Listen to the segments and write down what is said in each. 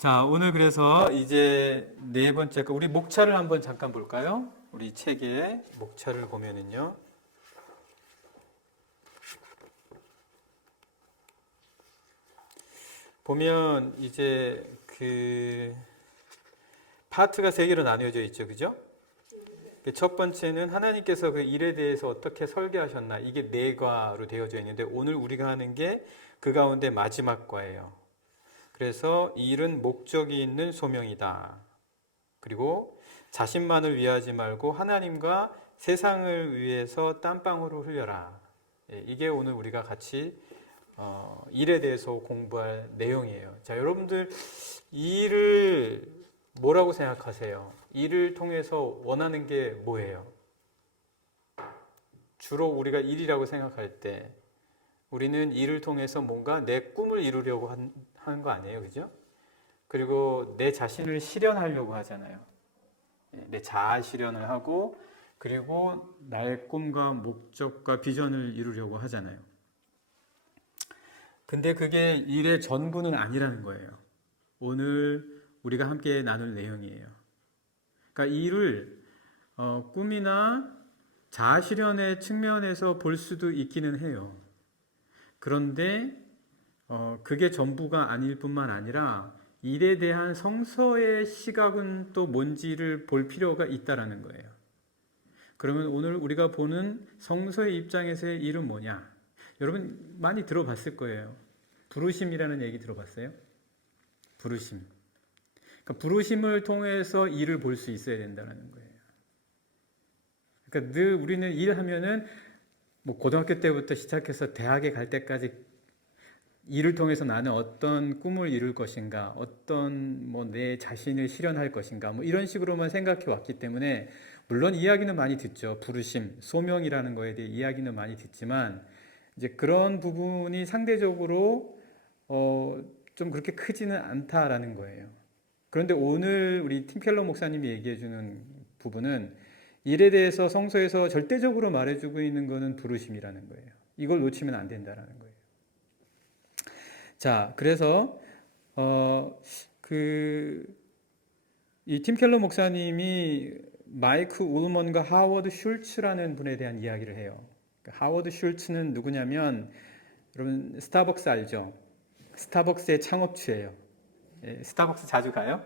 자, 오늘 그래서 이제 네 번째 거 우리 목차를 한번 잠깐 볼까요? 우리 책의 목차를 보면은요. 보면 이제 그 파트가 세 개로 나뉘어져 있죠. 그죠? 첫 번째는 하나님께서 그 일에 대해서 어떻게 설계하셨나. 이게 네 과로 되어져 있는데 오늘 우리가 하는 게 그 가운데 마지막 과예요. 그래서 이 일은 목적이 있는 소명이다. 그리고 자신만을 위하지 말고 하나님과 세상을 위해서 땀방울을 흘려라. 이게 오늘 우리가 같이 일에 대해서 공부할 내용이에요. 자, 여러분들 이 일을 뭐라고 생각하세요? 일을 통해서 원하는 게 뭐예요? 주로 우리가 일이라고 생각할 때 우리는 일을 통해서 뭔가 내 꿈을 이루려고 하는 거 아니에요? 그죠? 그리고 내 자신을 실현하려고 하잖아요. 내 자아 실현을 하고 그리고 나의 꿈과 목적과 비전을 이루려고 하잖아요. 근데 그게 일의 전부는 아니라는 거예요. 오늘 우리가 함께 나눌 내용이에요. 그러니까 일을 꿈이나 자아 실현의 측면에서 볼 수도 있기는 해요. 그런데 그게 전부가 아닐 뿐만 아니라 일에 대한 성서의 시각은 또 뭔지를 볼 필요가 있다라는 거예요. 그러면 오늘 우리가 보는 성서의 입장에서의 일은 뭐냐? 여러분 많이 들어봤을 거예요. 부르심이라는 얘기 들어봤어요? 부르심. 그러니까 부르심을 통해서 일을 볼 수 있어야 된다는 거예요. 그러니까 늘 우리는 일하면은 뭐 고등학교 때부터 시작해서 대학에 갈 때까지 일을 통해서 나는 어떤 꿈을 이룰 것인가, 어떤 뭐 내 자신을 실현할 것인가, 뭐 이런 식으로만 생각해 왔기 때문에 물론 이야기는 많이 듣죠. 부르심, 소명이라는 거에 대해 이야기는 많이 듣지만 이제 그런 부분이 상대적으로 좀 그렇게 크지는 않다라는 거예요. 그런데 오늘 우리 팀 켈러 목사님이 얘기해 주는 부분은 일에 대해서 성서에서 절대적으로 말해주고 있는 것은 부르심이라는 거예요. 이걸 놓치면 안 된다라는 거예요. 자, 그래서 이 팀 켈러 목사님이 마이크 울먼과 하워드 슐츠라는 분에 대한 이야기를 해요. 하워드 슐츠는 누구냐면 여러분 스타벅스 알죠? 스타벅스의 창업주예요. 스타벅스 자주 가요?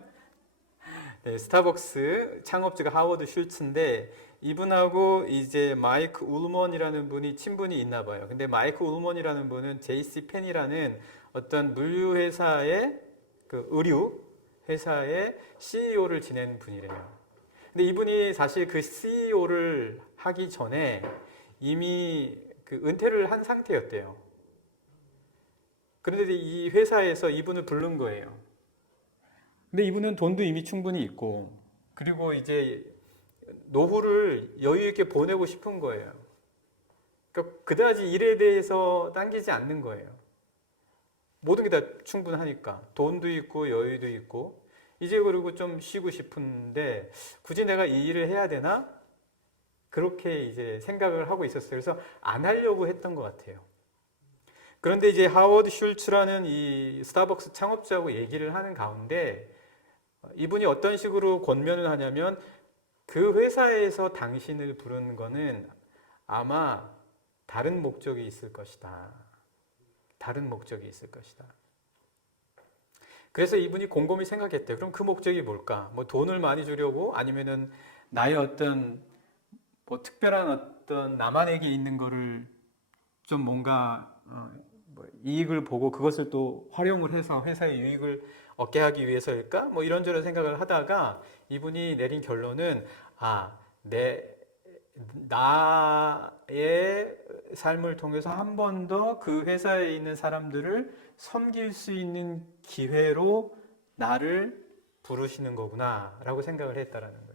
네, 스타벅스 창업주가 하워드 슐츠인데 이분하고 이제 마이크 울먼이라는 분이 친분이 있나 봐요. 근데 마이크 울먼이라는 분은 JC 펜이라는 어떤 물류 회사의 그 의류 회사의 CEO를 지낸 분이래요. 근데 이분이 사실 그 CEO를 하기 전에 이미 그 은퇴를 한 상태였대요. 그런데 이 회사에서 이분을 부른 거예요. 근데 이분은 돈도 이미 충분히 있고 그리고 이제 노후를 여유 있게 보내고 싶은 거예요. 그러니까 그다지 일에 대해서 당기지 않는 거예요. 모든 게 다 충분하니까 돈도 있고 여유도 있고 이제 그리고 좀 쉬고 싶은데 굳이 내가 이 일을 해야 되나? 그렇게 이제 생각을 하고 있었어요. 그래서 안 하려고 했던 것 같아요. 그런데 이제 하워드 슐츠라는 이 스타벅스 창업자하고 얘기를 하는 가운데 이분이 어떤 식으로 권면을 하냐면 그 회사에서 당신을 부른 거는 아마 다른 목적이 있을 것이다. 다른 목적이 있을 것이다. 그래서 이분이 곰곰이 생각했대요. 그럼 그 목적이 뭘까? 뭐 돈을 많이 주려고 아니면은 나의 어떤 뭐 특별한 어떤 나만에게 있는 거를 좀 뭔가 뭐 이익을 보고 그것을 또 활용을 해서 회사의 유익을 얻게 하기 위해서일까? 뭐 이런저런 생각을 하다가 이분이 내린 결론은 나의 삶을 통해서 한 번 더 그 회사에 있는 사람들을 섬길 수 있는 기회로 나를 부르시는 거구나 라고 생각을 했다라는 거예요.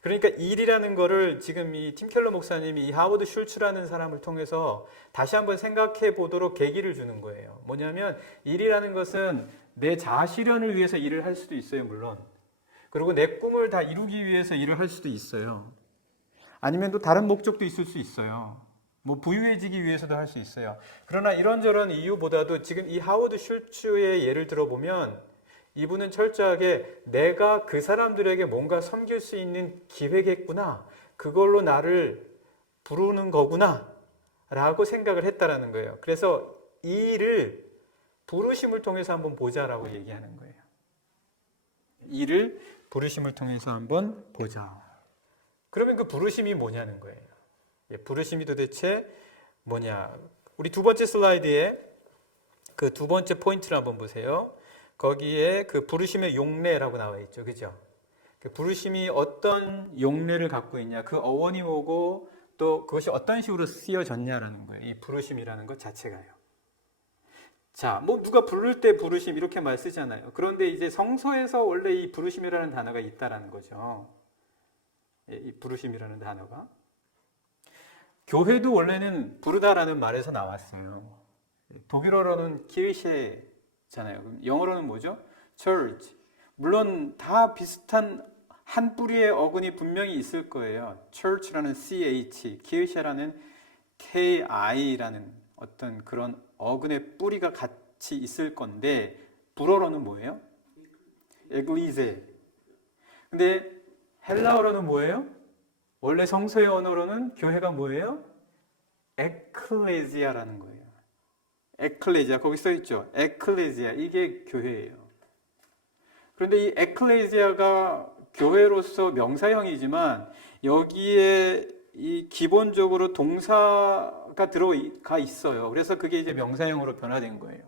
그러니까 일이라는 거를 지금 이 팀 켈러 목사님이 이 하워드 슐츠라는 사람을 통해서 다시 한번 생각해 보도록 계기를 주는 거예요. 뭐냐면 일이라는 것은 내 자아 실현을 위해서 일을 할 수도 있어요, 물론. 그리고 내 꿈을 다 이루기 위해서 일을 할 수도 있어요. 아니면 또 다른 목적도 있을 수 있어요. 뭐 부유해지기 위해서도 할 수 있어요. 그러나 이런저런 이유보다도 지금 이 하워드 슐츠의 예를 들어보면 이분은 철저하게 내가 그 사람들에게 뭔가 섬길 수 있는 기회겠구나. 그걸로 나를 부르는 거구나. 라고 생각을 했다라는 거예요. 그래서 이 일을 부르심을 통해서 한번 보자라고 얘기하는 거예요. 이를 부르심을 통해서 한번 보자. 그러면 그 부르심이 뭐냐는 거예요. 부르심이 도대체 뭐냐. 우리 두 번째 슬라이드에 그 두 번째 포인트를 한번 보세요. 거기에 그 부르심의 용례라고 나와 있죠. 그죠? 그 부르심이 어떤 용례를 갖고 있냐. 그 어원이 뭐고 또 그것이 어떤 식으로 쓰여졌냐라는 거예요. 이 부르심이라는 것 자체가요. 자, 뭐 누가 부를 때 부르심 이렇게 말 쓰잖아요. 그런데 이제 성서에서 원래 이 부르심이라는 단어가 있다라는 거죠. 이 부르심이라는 단어가. 교회도 원래는 부르다라는 말에서 나왔어요. 독일어로는 키르셰잖아요. 영어로는 뭐죠? church. 물론 다 비슷한 한 뿌리의 어근이 분명히 있을 거예요. church라는 ch, 키르셰라는 ki라는 어떤 그런 어근의 뿌리가 같이 있을 건데 불어로는 뭐예요? 에글리세. 근데 헬라어로는 뭐예요? 원래 성서의 언어로는 교회가 뭐예요? 에클레지아라는 거예요. 에클레지아 거기 써 있죠. 에클레지아 이게 교회예요. 그런데 이 에클레지아가 교회로서 명사형이지만 여기에 이 기본적으로 동사가 들어가 있어요. 그래서 그게 이제 명사형으로 변화된 거예요.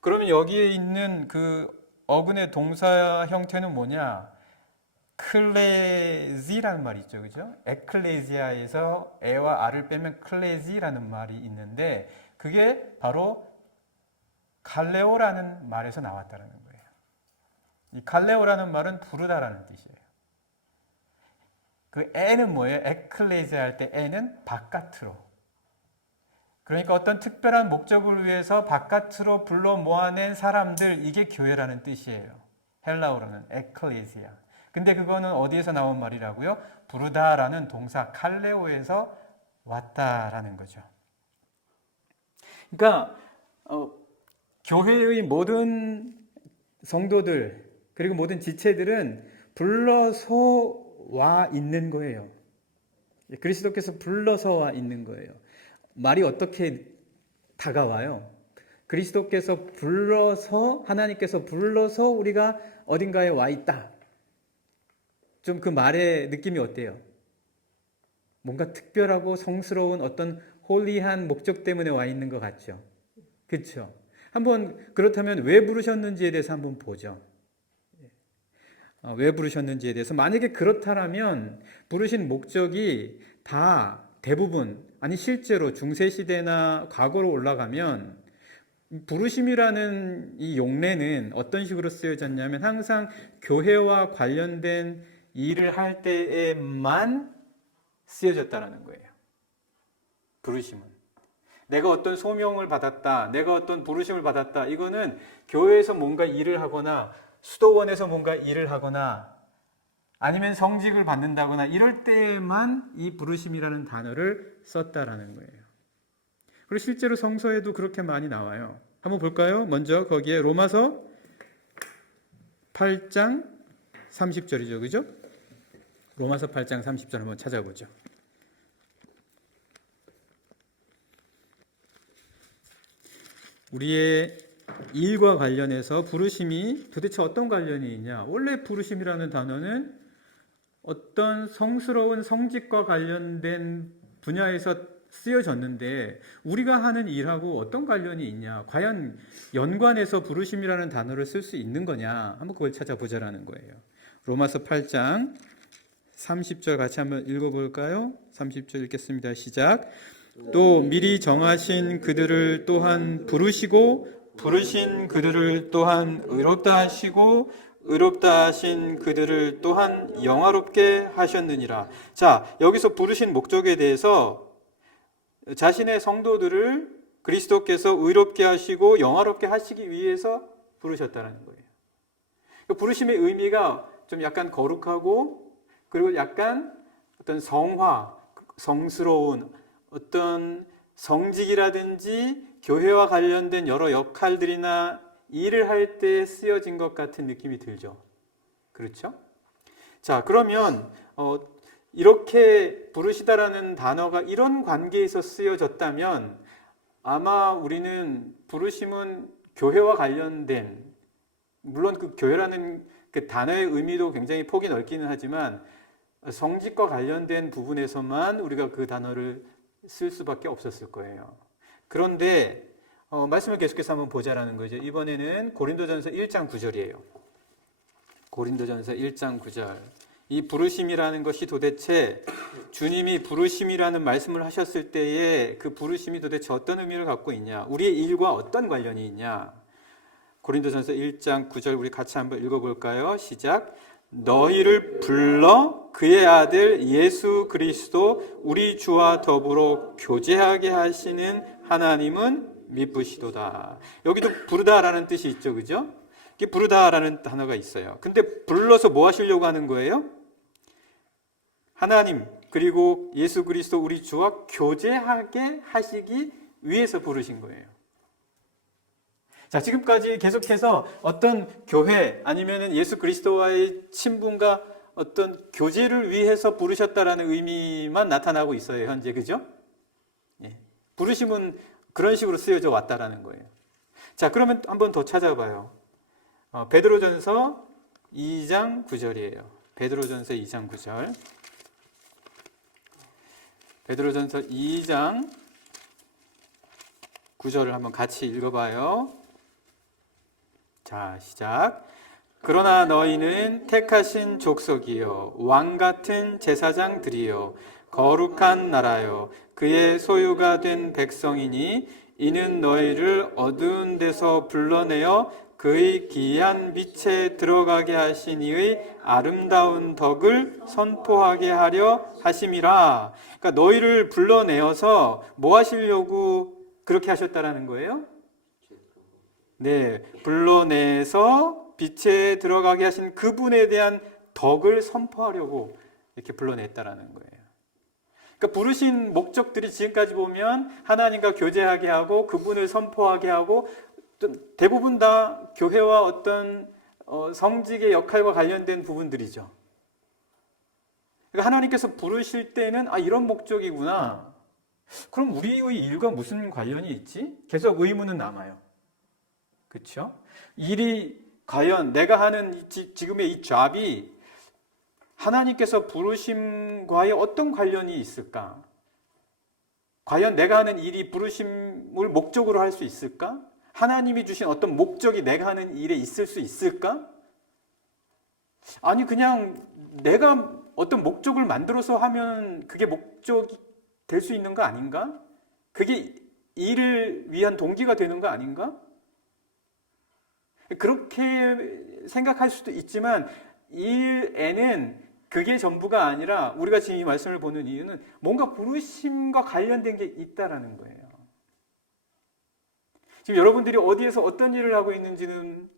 그러면 여기에 있는 그 어근의 동사 형태는 뭐냐? 클레지라는 말이 있죠. 그죠? 에클레지아에서 에와 아를 빼면 클레지라는 말이 있는데 그게 바로 칼레오라는 말에서 나왔다는 거예요. 이 칼레오라는 말은 부르다라는 뜻이에요. 그 에는 뭐예요? 에클레지아 할 때 에는 바깥으로. 그러니까 어떤 특별한 목적을 위해서 바깥으로 불러 모아낸 사람들, 이게 교회라는 뜻이에요. 헬라어로는 에클레지아. 근데 그거는 어디에서 나온 말이라고요? 부르다라는 동사 칼레오에서 왔다라는 거죠. 그러니까 교회의 모든 성도들 그리고 모든 지체들은 불러서 와 있는 거예요. 그리스도께서 불러서 와 있는 거예요. 말이 어떻게 다가와요? 그리스도께서 불러서 하나님께서 불러서 우리가 어딘가에 와 있다. 좀 그 말의 느낌이 어때요? 뭔가 특별하고 성스러운 어떤 홀리한 목적 때문에 와 있는 것 같죠? 그렇죠? 한번 그렇다면 왜 부르셨는지에 대해서 한번 보죠. 왜 부르셨는지에 대해서 만약에 그렇다면 부르신 목적이 다 대부분 아니 실제로 중세시대나 과거로 올라가면 부르심이라는 이 용례는 어떤 식으로 쓰여졌냐면 항상 교회와 관련된 일을 할 때에만 쓰여졌다는 거예요. 부르심은. 내가 어떤 소명을 받았다, 내가 어떤 부르심을 받았다, 이거는 교회에서 뭔가 일을 하거나 수도원에서 뭔가 일을 하거나 아니면 성직을 받는다거나 이럴 때만 이 부르심이라는 단어를 썼다라는 거예요. 그리고 실제로 성서에도 그렇게 많이 나와요. 한번 볼까요? 먼저 거기에 로마서 8장 30절이죠. 그죠? 로마서 8장 30절 한번 찾아보죠. 우리의 일과 관련해서 부르심이 도대체 어떤 관련이 있냐? 원래 부르심이라는 단어는 어떤 성스러운 성직과 관련된 분야에서 쓰여졌는데 우리가 하는 일하고 어떤 관련이 있냐? 과연 연관해서 부르심이라는 단어를 쓸 수 있는 거냐? 한번 그걸 찾아보자라는 거예요. 로마서 8장 30절 같이 한번 읽어볼까요? 30절 읽겠습니다. 시작. 또 미리 정하신 그들을 또한 부르시고 부르신 그들을 또한 의롭다 하시고 의롭다 하신 그들을 또한 영화롭게 하셨느니라. 자, 여기서 부르신 목적에 대해서 자신의 성도들을 그리스도께서 의롭게 하시고 영화롭게 하시기 위해서 부르셨다는 거예요. 부르심의 의미가 좀 약간 거룩하고 그리고 약간 어떤 성화, 성스러운 어떤 성직이라든지 교회와 관련된 여러 역할들이나 일을 할 때 쓰여진 것 같은 느낌이 들죠. 그렇죠? 자, 그러면 이렇게 부르시다라는 단어가 이런 관계에서 쓰여졌다면 아마 우리는 부르심은 교회와 관련된, 물론 그 교회라는 그 단어의 의미도 굉장히 폭이 넓기는 하지만 성직과 관련된 부분에서만 우리가 그 단어를 쓸 수밖에 없었을 거예요. 그런데 말씀을 계속해서 한번 보자라는 거죠. 이번에는 고린도전서 1장 9절이에요. 고린도전서 1장 9절. 이 부르심이라는 것이 도대체 주님이 부르심이라는 말씀을 하셨을 때에 그 부르심이 도대체 어떤 의미를 갖고 있냐? 우리의 일과 어떤 관련이 있냐? 고린도전서 1장 9절 우리 같이 한번 읽어볼까요? 시작. 너희를 불러 그의 아들 예수 그리스도 우리 주와 더불어 교제하게 하시는 하나님은 미쁘시도다. 여기도 부르다라는 뜻이 있죠, 그죠? 이게 부르다라는 단어가 있어요. 근데 불러서 뭐 하시려고 하는 거예요? 하나님 그리고 예수 그리스도 우리 주와 교제하게 하시기 위해서 부르신 거예요. 자, 지금까지 계속해서 어떤 교회 아니면 예수 그리스도와의 친분과 어떤 교제를 위해서 부르셨다라는 의미만 나타나고 있어요, 현재. 그죠? 예. 부르심은 그런 식으로 쓰여져 왔다라는 거예요. 자, 그러면 한번 더 찾아봐요. 베드로전서 2장 9절이에요. 베드로전서 2장 9절. 베드로전서 2장 9절을 한번 같이 읽어봐요. 자, 시작. 그러나 너희는 택하신 족속이요 왕 같은 제사장들이요 거룩한 나라요 그의 소유가 된 백성이니 이는 너희를 어두운 데서 불러내어 그의 기이한 빛에 들어가게 하신 이의 아름다운 덕을 선포하게 하려 하심이라. 그러니까 너희를 불러내어서 뭐 하시려고 그렇게 하셨다라는 거예요? 네, 불러내서 빛에 들어가게 하신 그분에 대한 덕을 선포하려고 이렇게 불러냈다라는 거예요. 그러니까 부르신 목적들이 지금까지 보면 하나님과 교제하게 하고 그분을 선포하게 하고 대부분 다 교회와 어떤 성직의 역할과 관련된 부분들이죠. 그러니까 하나님께서 부르실 때는 이런 목적이구나. 그럼 우리의 일과 무슨 관련이 있지? 계속 의문은 남아요. 그렇죠? 일이 과연 내가 하는 지금의 이 잡이 하나님께서 부르심과의 어떤 관련이 있을까? 과연 내가 하는 일이 부르심을 목적으로 할 수 있을까? 하나님이 주신 어떤 목적이 내가 하는 일에 있을 수 있을까? 아니 그냥 내가 어떤 목적을 만들어서 하면 그게 목적이 될 수 있는 거 아닌가? 그게 일을 위한 동기가 되는 거 아닌가? 그렇게 생각할 수도 있지만 일에는 그게 전부가 아니라 우리가 지금 이 말씀을 보는 이유는 뭔가 부르심과 관련된 게 있다라는 거예요. 지금 여러분들이 어디에서 어떤 일을 하고 있는지는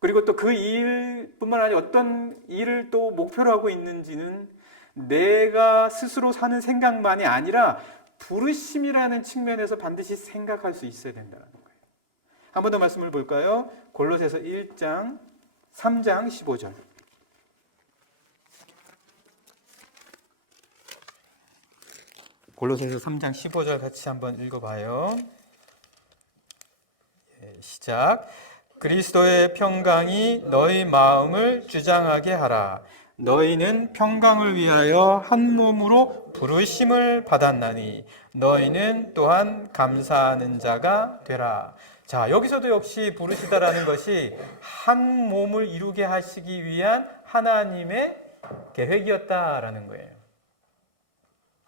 그리고 또 그 일뿐만 아니라 어떤 일을 또 목표로 하고 있는지는 내가 스스로 사는 생각만이 아니라 부르심이라는 측면에서 반드시 생각할 수 있어야 된다는 거예요. 한 번 더 말씀을 볼까요? 골로새서 1장 3장 15절. 골로새서 3장 15절 같이 한번 읽어봐요. 시작. 그리스도의 평강이 너희 마음을 주장하게 하라. 너희는 평강을 위하여 한 몸으로 부르심을 받았나니 너희는 또한 감사하는 자가 되라. 자, 여기서도 역시 부르시다라는 것이 한 몸을 이루게 하시기 위한 하나님의 계획이었다라는 거예요.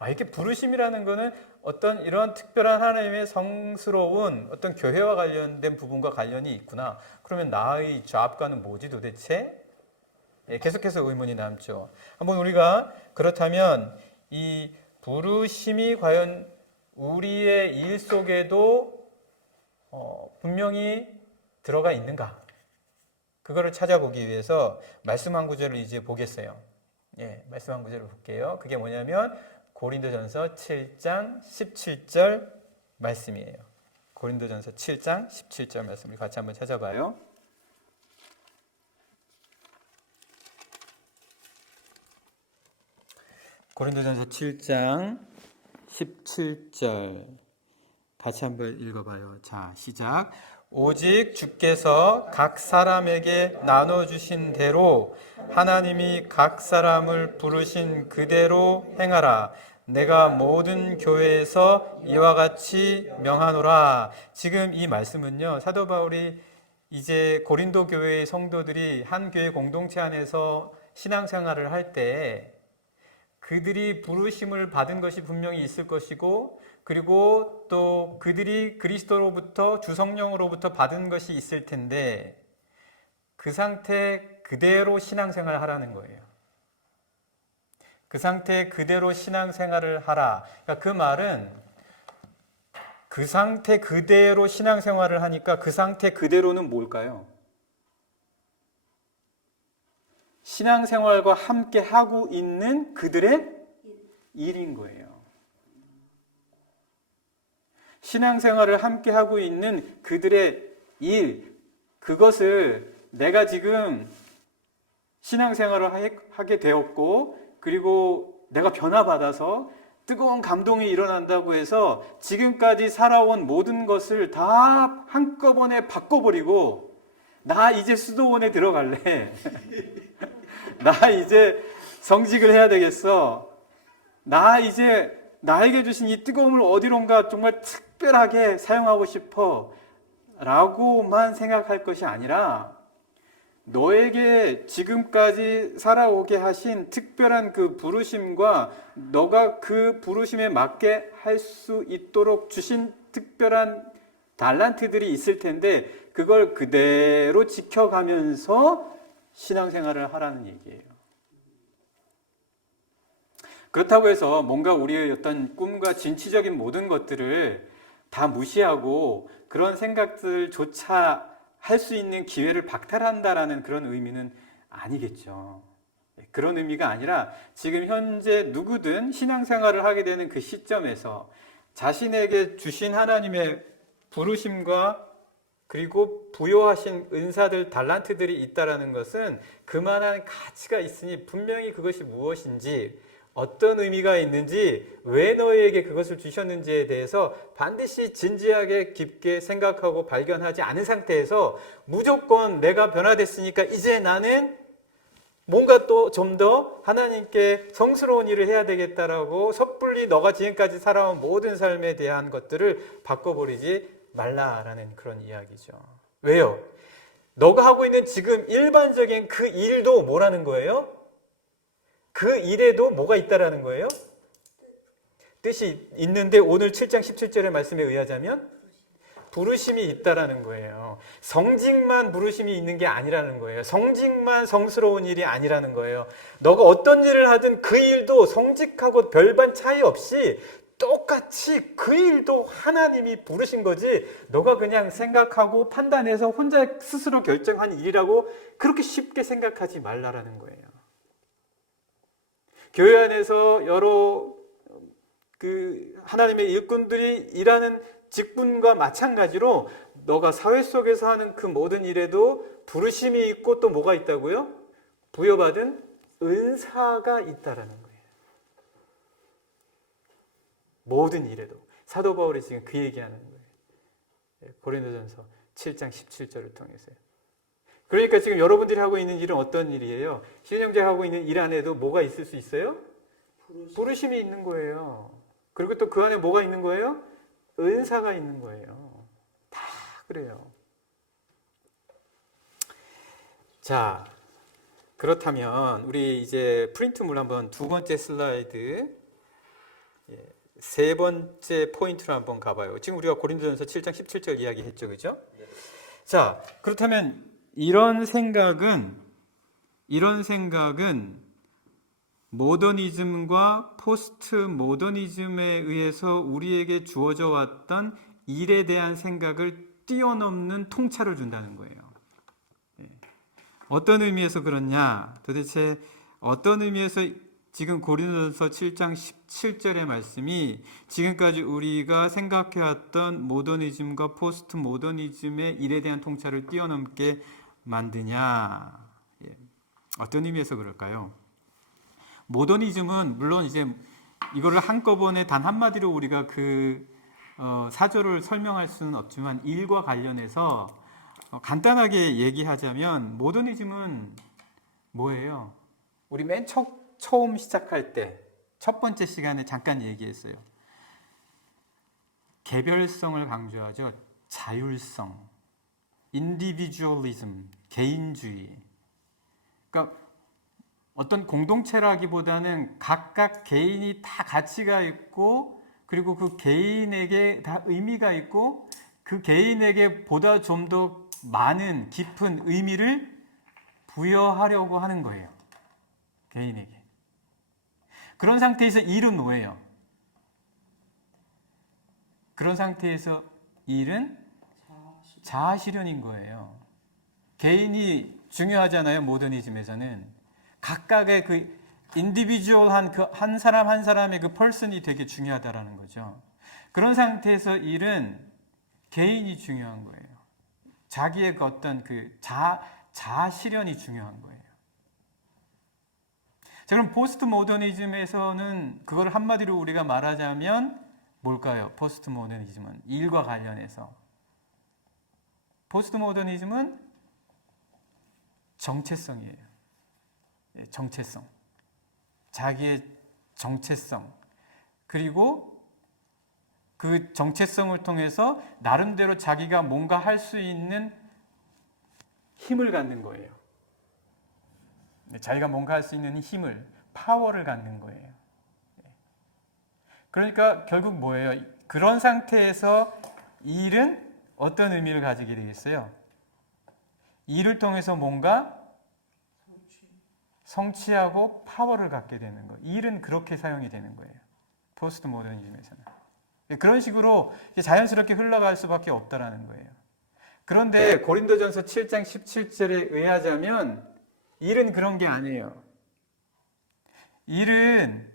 이렇게 부르심이라는 것은 어떤 이런 특별한 하나님의 성스러운 어떤 교회와 관련된 부분과 관련이 있구나. 그러면 나의 잡과는 뭐지 도대체? 계속해서 의문이 남죠. 한번 우리가 그렇다면 이 부르심이 과연 우리의 일 속에도 분명히 들어가 있는가? 그거를 찾아보기 위해서 말씀 한 구절을 이제 보겠어요. 말씀 한 구절을 볼게요. 그게 뭐냐면 고린도전서 7장 17절 말씀이에요. 고린도전서 7장 17절 말씀을 같이 한번 찾아봐요. 고린도전서 7장 17절 같이 한번 읽어봐요. 자, 시작. 오직 주께서 각 사람에게 나눠주신 대로 하나님이 각 사람을 부르신 그대로 행하라. 내가 모든 교회에서 이와 같이 명하노라. 지금 이 말씀은요, 사도 바울이 이제 고린도 교회의 성도들이 한 교회 공동체 안에서 신앙생활을 할 때 그들이 부르심을 받은 것이 분명히 있을 것이고, 그리고 또 그들이 그리스도로부터 주성령으로부터 받은 것이 있을 텐데 그 상태 그대로 신앙생활을 하라는 거예요. 그 상태 그대로 신앙생활을 하라. 그러니까 그 말은 그 상태 그대로 신앙생활을 하니까 그 상태 그대로는 뭘까요? 신앙생활과 함께 하고 있는 그들의 일인 거예요. 신앙생활을 함께 하고 있는 그들의 일, 그것을 내가 지금 신앙생활을 하게 되었고, 그리고 내가 변화받아서 뜨거운 감동이 일어난다고 해서 지금까지 살아온 모든 것을 다 한꺼번에 바꿔버리고 나 이제 수도원에 들어갈래. 나 이제 성직을 해야 되겠어. 나 이제 나에게 주신 이 뜨거움을 어디론가 정말 특별하게 사용하고 싶어 라고만 생각할 것이 아니라 너에게 지금까지 살아오게 하신 특별한 그 부르심과 너가 그 부르심에 맞게 할 수 있도록 주신 특별한 달란트들이 있을 텐데 그걸 그대로 지켜가면서 신앙생활을 하라는 얘기예요. 그렇다고 해서 뭔가 우리의 어떤 꿈과 진취적인 모든 것들을 다 무시하고 그런 생각들조차 할 수 있는 기회를 박탈한다라는 그런 의미는 아니겠죠. 그런 의미가 아니라 지금 현재 누구든 신앙생활을 하게 되는 그 시점에서 자신에게 주신 하나님의 부르심과 그리고 부여하신 은사들, 달란트들이 있다라는 것은 그만한 가치가 있으니 분명히 그것이 무엇인지, 어떤 의미가 있는지, 왜 너희에게 그것을 주셨는지에 대해서 반드시 진지하게 깊게 생각하고 발견하지 않은 상태에서 무조건 내가 변화됐으니까 이제 나는 뭔가 또 좀 더 하나님께 성스러운 일을 해야 되겠다라고 섣불리 너가 지금까지 살아온 모든 삶에 대한 것들을 바꿔버리지 말라라는 그런 이야기죠. 왜요? 너가 하고 있는 지금 일반적인 그 일도 뭐라는 거예요? 그 일에도 뭐가 있다라는 거예요? 뜻이 있는데 오늘 7장 17절의 말씀에 의하자면 부르심이 있다라는 거예요. 성직만 부르심이 있는 게 아니라는 거예요. 성직만 성스러운 일이 아니라는 거예요. 너가 어떤 일을 하든 그 일도 성직하고 별반 차이 없이 똑같이 그 일도 하나님이 부르신 거지 너가 그냥 생각하고 판단해서 혼자 스스로 결정한 일이라고 그렇게 쉽게 생각하지 말라라는 거예요. 교회 안에서 여러 그 하나님의 일꾼들이 일하는 직분과 마찬가지로 너가 사회 속에서 하는 그 모든 일에도 부르심이 있고 또 뭐가 있다고요? 부여받은 은사가 있다라는 거예요. 모든 일에도. 사도 바울이 지금 그 얘기하는 거예요. 고린도전서 7장 17절을 통해서요. 그러니까 지금 여러분들이 하고 있는 일은 어떤 일이에요? 신영제가 하고 있는 일 안에도 뭐가 있을 수 있어요? 부르심이 있는 거예요. 그리고 또 그 안에 뭐가 있는 거예요? 은사가 있는 거예요. 다 그래요. 자, 그렇다면 우리 이제 프린트물 한번 두 번째 슬라이드, 세 번째 포인트로 한번 가봐요. 지금 우리가 고린도전서 7장 17절 이야기했죠, 그죠? 네. 자, 그렇다면 이런 생각은 모더니즘과 포스트 모더니즘에 의해서 우리에게 주어져 왔던 일에 대한 생각을 뛰어넘는 통찰을 준다는 거예요. 어떤 의미에서 그렇냐? 도대체 어떤 의미에서 지금 고린도전서 7장 17절의 말씀이 지금까지 우리가 생각해왔던 모더니즘과 포스트 모더니즘의 일에 대한 통찰을 뛰어넘게 만드냐? 어떤 의미에서 그럴까요? 모더니즘은 물론 이제 이거를 한꺼번에 단 한마디로 우리가 사조를 설명할 수는 없지만 일과 관련해서 간단하게 얘기하자면 모더니즘은 뭐예요? 우리 맨 처음 시작할 때 첫 번째 시간에 잠깐 얘기했어요. 개별성을 강조하죠. 자율성, 인디비주얼리즘, 개인주의. 그러니까 어떤 공동체라기보다는 각각 개인이 다 가치가 있고 그리고 그 개인에게 다 의미가 있고 그 개인에게 보다 좀 더 많은 깊은 의미를 부여하려고 하는 거예요. 개인에게. 그런 상태에서 일은 뭐예요? 그런 상태에서 일은 자아실현인 거예요. 개인이 중요하잖아요. 모더니즘에서는 각각의 그 인디비주얼한 그 한 사람 한 사람의 그 펄슨이 되게 중요하다라는 거죠. 그런 상태에서 일은 개인이 중요한 거예요. 자기의 그 어떤 그 자아 실현이 중요한 거예요. 자, 그럼 포스트 모더니즘에서는 그걸 한마디로 우리가 말하자면 뭘까요? 포스트 모더니즘은 일과 관련해서 포스트 모더니즘은 정체성이에요. 정체성. 자기의 정체성. 그리고 그 정체성을 통해서 나름대로 자기가 뭔가 할 수 있는 힘을 갖는 거예요. 자기가 뭔가 할 수 있는 힘을, 파워를 갖는 거예요. 그러니까 결국 뭐예요? 그런 상태에서 일은 어떤 의미를 가지게 되겠어요? 일을 통해서 뭔가 성취하고 파워를 갖게 되는 거예요. 일은 그렇게 사용이 되는 거예요. 포스트 모더니즘에서는. 그런 식으로 자연스럽게 흘러갈 수밖에 없다라는 거예요. 그런데 고린도전서 7장 17절에 의하자면 일은 그런 게 아니에요. 일은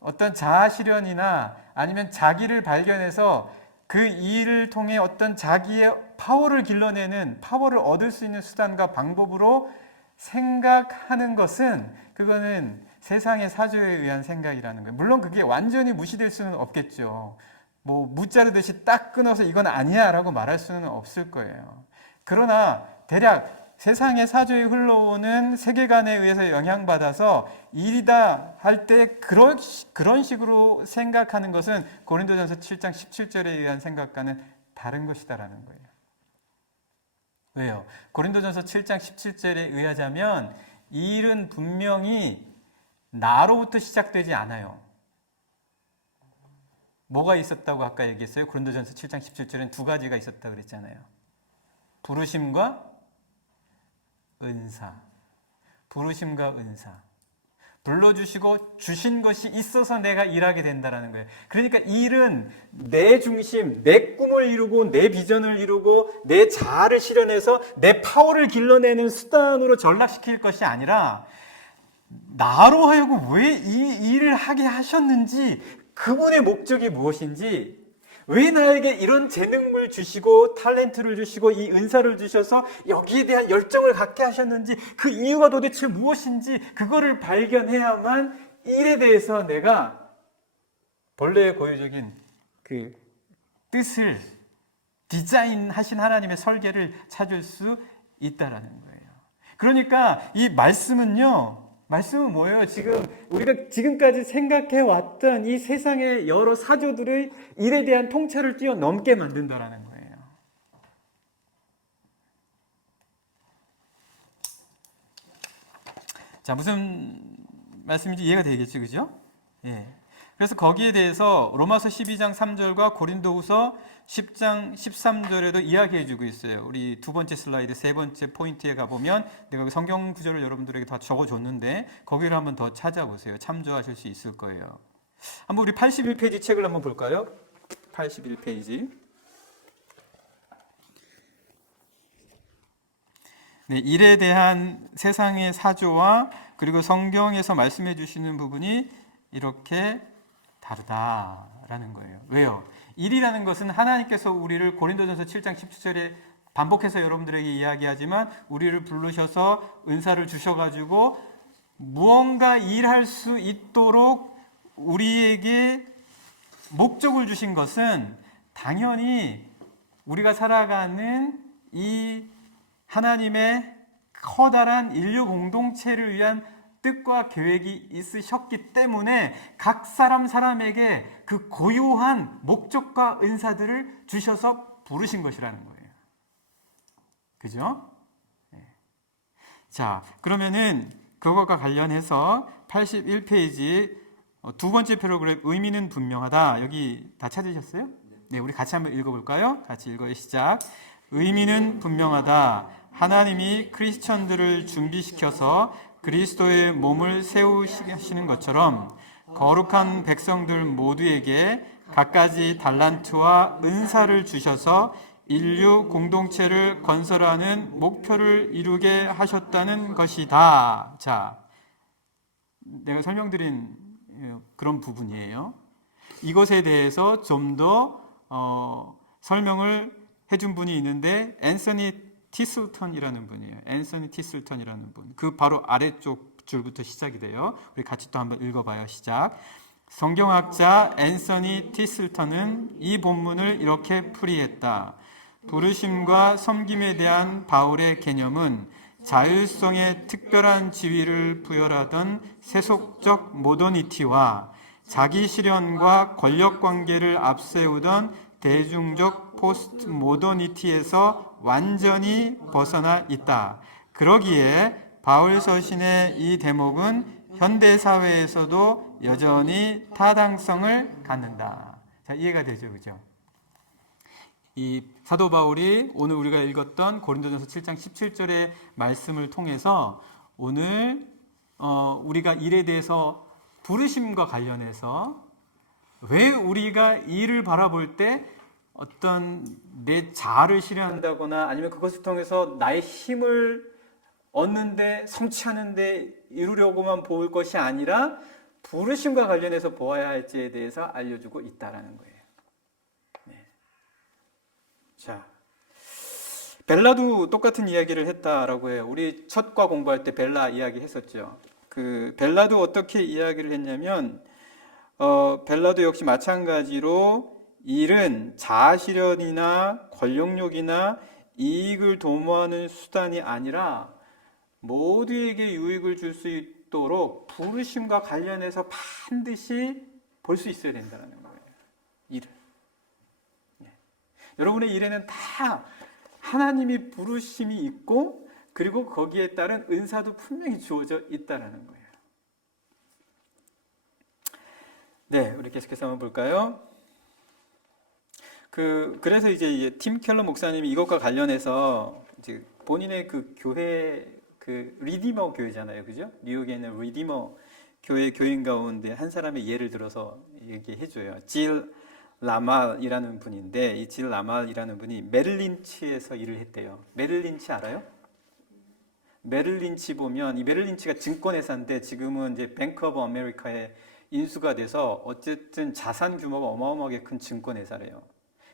어떤 자아 실현이나 아니면 자기를 발견해서 그 일을 통해 어떤 자기의 파워를 길러내는, 파워를 얻을 수 있는 수단과 방법으로 생각하는 것은 그거는 세상의 사조에 의한 생각이라는 거예요. 물론 그게 완전히 무시될 수는 없겠죠. 뭐 무자르듯이 딱 끊어서 이건 아니야 라고 말할 수는 없을 거예요. 그러나 대략 세상의 사조에 흘러오는 세계관에 의해서 영향받아서 일이다 할 때 그런 식으로 생각하는 것은 고린도전서 7장 17절에 의한 생각과는 다른 것이다라는 거예요. 왜요? 고린도전서 7장 17절에 의하자면 이 일은 분명히 나로부터 시작되지 않아요. 뭐가 있었다고 아까 얘기했어요? 고린도전서 7장 17절엔 두 가지가 있었다고 그랬잖아요. 부르심과 은사. 부르심과 은사. 불러주시고 주신 것이 있어서 내가 일하게 된다는 거예요. 그러니까 일은 내 중심, 내 꿈을 이루고 내 비전을 이루고 내 자아를 실현해서 내 파워를 길러내는 수단으로 전락시킬 것이 아니라 나로 하여금 왜 이 일을 하게 하셨는지 그분의 목적이 무엇인지 왜 나에게 이런 재능을 주시고 탤런트를 주시고 이 은사를 주셔서 여기에 대한 열정을 갖게 하셨는지 그 이유가 도대체 무엇인지 그거를 발견해야만 일에 대해서 내가 본래의 고유적인 그 뜻을 디자인하신 하나님의 설계를 찾을 수 있다라는 거예요. 그러니까 이 말씀은 뭐예요? 지금 우리가 지금까지 생각해 왔던 이 세상의 여러 사조들의 일에 대한 통찰을 뛰어넘게 만든다라는 거예요. 자, 무슨 말씀인지 이해가 되겠죠, 그죠? 예. 그래서 거기에 대해서 로마서 12장 3절과 고린도후서 10장 13절에도 이야기해주고 있어요. 우리 두 번째 슬라이드 세 번째 포인트에 가보면 내가 성경 구절을 여러분들에게 다 적어줬는데 거기를 한번 더 찾아보세요. 참조하실 수 있을 거예요. 한번 우리 81페이지 책을 한번 볼까요? 81페이지. 네, 일에 대한 세상의 사조와 그리고 성경에서 말씀해 주시는 부분이 이렇게 다르다라는 거예요. 왜요? 일이라는 것은 하나님께서 우리를 고린도전서 7장 17절에 반복해서 여러분들에게 이야기하지만 우리를 부르셔서 은사를 주셔가지고 무언가 일할 수 있도록 우리에게 목적을 주신 것은 당연히 우리가 살아가는 이 하나님의 커다란 인류 공동체를 위한 뜻과 계획이 있으셨기 때문에 각 사람에게 그 고유한 목적과 은사들을 주셔서 부르신 것이라는 거예요. 그죠? 네. 자, 그러면은 그것과 관련해서 81페이지 두 번째 패러그래프 의미는 분명하다. 여기 다 찾으셨어요? 네, 우리 같이 한번 읽어볼까요? 같이 읽어요. 시작. 의미는 분명하다. 하나님이 크리스천들을 준비시켜서 그리스도의 몸을 세우시는 것처럼 거룩한 백성들 모두에게 갖가지 달란트와 은사를 주셔서 인류 공동체를 건설하는 목표를 이루게 하셨다는 것이다. 자, 내가 설명드린 그런 부분이에요. 이것에 대해서 좀 더 설명을 해준 분이 있는데 앤서니 티슬턴이라는 분이에요. 앤서니 티슬턴이라는 분. 그 바로 아래쪽 줄부터 시작이 돼요. 우리 같이 또 한번 읽어봐요. 시작. 성경학자 앤서니 티슬턴은 이 본문을 이렇게 풀이했다. 부르심과 섬김에 대한 바울의 개념은 자율성의 특별한 지위를 부여하던 세속적 모더니티와 자기 실현과 권력 관계를 앞세우던 대중적 포스트 모더니티에서 완전히 벗어나 있다. 그러기에 바울 서신의 이 대목은 현대 사회에서도 여전히 타당성을 갖는다. 자, 이해가 되죠, 그죠? 이 사도 바울이 오늘 우리가 읽었던 고린도전서 7장 17절의 말씀을 통해서 오늘 우리가 일에 대해서 부르심과 관련해서 왜 우리가 일을 바라볼 때 어떤 내 자아를 실현한다거나 아니면 그것을 통해서 나의 힘을 얻는데 성취하는데 이루려고만 볼 것이 아니라 부르심과 관련해서 보아야 할지에 대해서 알려주고 있다라는 거예요. 네. 자, 벨라도 똑같은 이야기를 했다라고 해요. 우리 첫과 공부할 때 벨라 이야기 했었죠. 그 벨라도 어떻게 이야기를 했냐면 벨라도 역시 마찬가지로 일은 자아실현이나 권력욕이나 이익을 도모하는 수단이 아니라 모두에게 유익을 줄 수 있도록 부르심과 관련해서 반드시 볼 수 있어야 된다는 거예요. 일을. 네. 여러분의 일에는 다 하나님이 부르심이 있고 그리고 거기에 따른 은사도 분명히 주어져 있다는 거예요. 네, 우리 계속해서 한번 볼까요? 그래서 이제 팀 켈러 목사님이 이것과 관련해서 이제 본인의 그 교회 그 리디머 교회잖아요, 그죠? 뉴욕에 있는 리디머 교회 교인 가운데 한 사람의 예를 들어서 얘기해줘요. 질 라말이라는 분인데 이 질 라말이라는 분이 메릴린치에서 일을 했대요. 메릴린치 알아요? 메릴린치 보면 이 메릴린치가 증권회사인데 지금은 이제 뱅크 오브 아메리카에 인수가 돼서 어쨌든 자산 규모가 어마어마하게 큰 증권회사래요.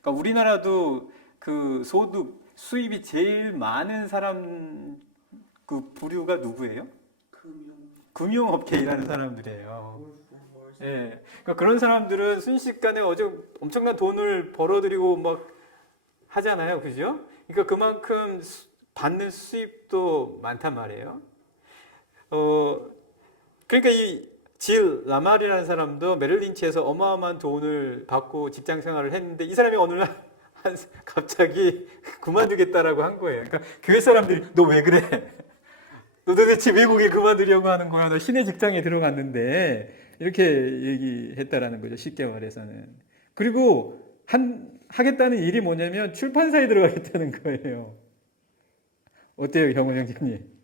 그러니까 우리나라도 그 소득 수입이 제일 많은 사람 그 부류가 누구예요? 금융업계에 일하는 사람들이에요. 예. 그러니까 그런 사람들은 순식간에 엄청난 돈을 벌어들이고 막 하잖아요, 그죠? 그러니까 그만큼 받는 수입도 많단 말이에요. 그러니까 이 질 라말이라는 사람도 메릴린치에서 어마어마한 돈을 받고 직장 생활을 했는데 이 사람이 어느 날 갑자기 그만두겠다라고 한 거예요. 그러니까 교회 사람들이 너 왜 그래? 너 도대체 왜 거기 그만두려고 하는 거야? 너 신의 직장에 들어갔는데 이렇게 얘기했다라는 거죠. 쉽게 말해서는. 그리고 하겠다는 일이 뭐냐면 출판사에 들어가겠다는 거예요. 어때요, 경호 형제님?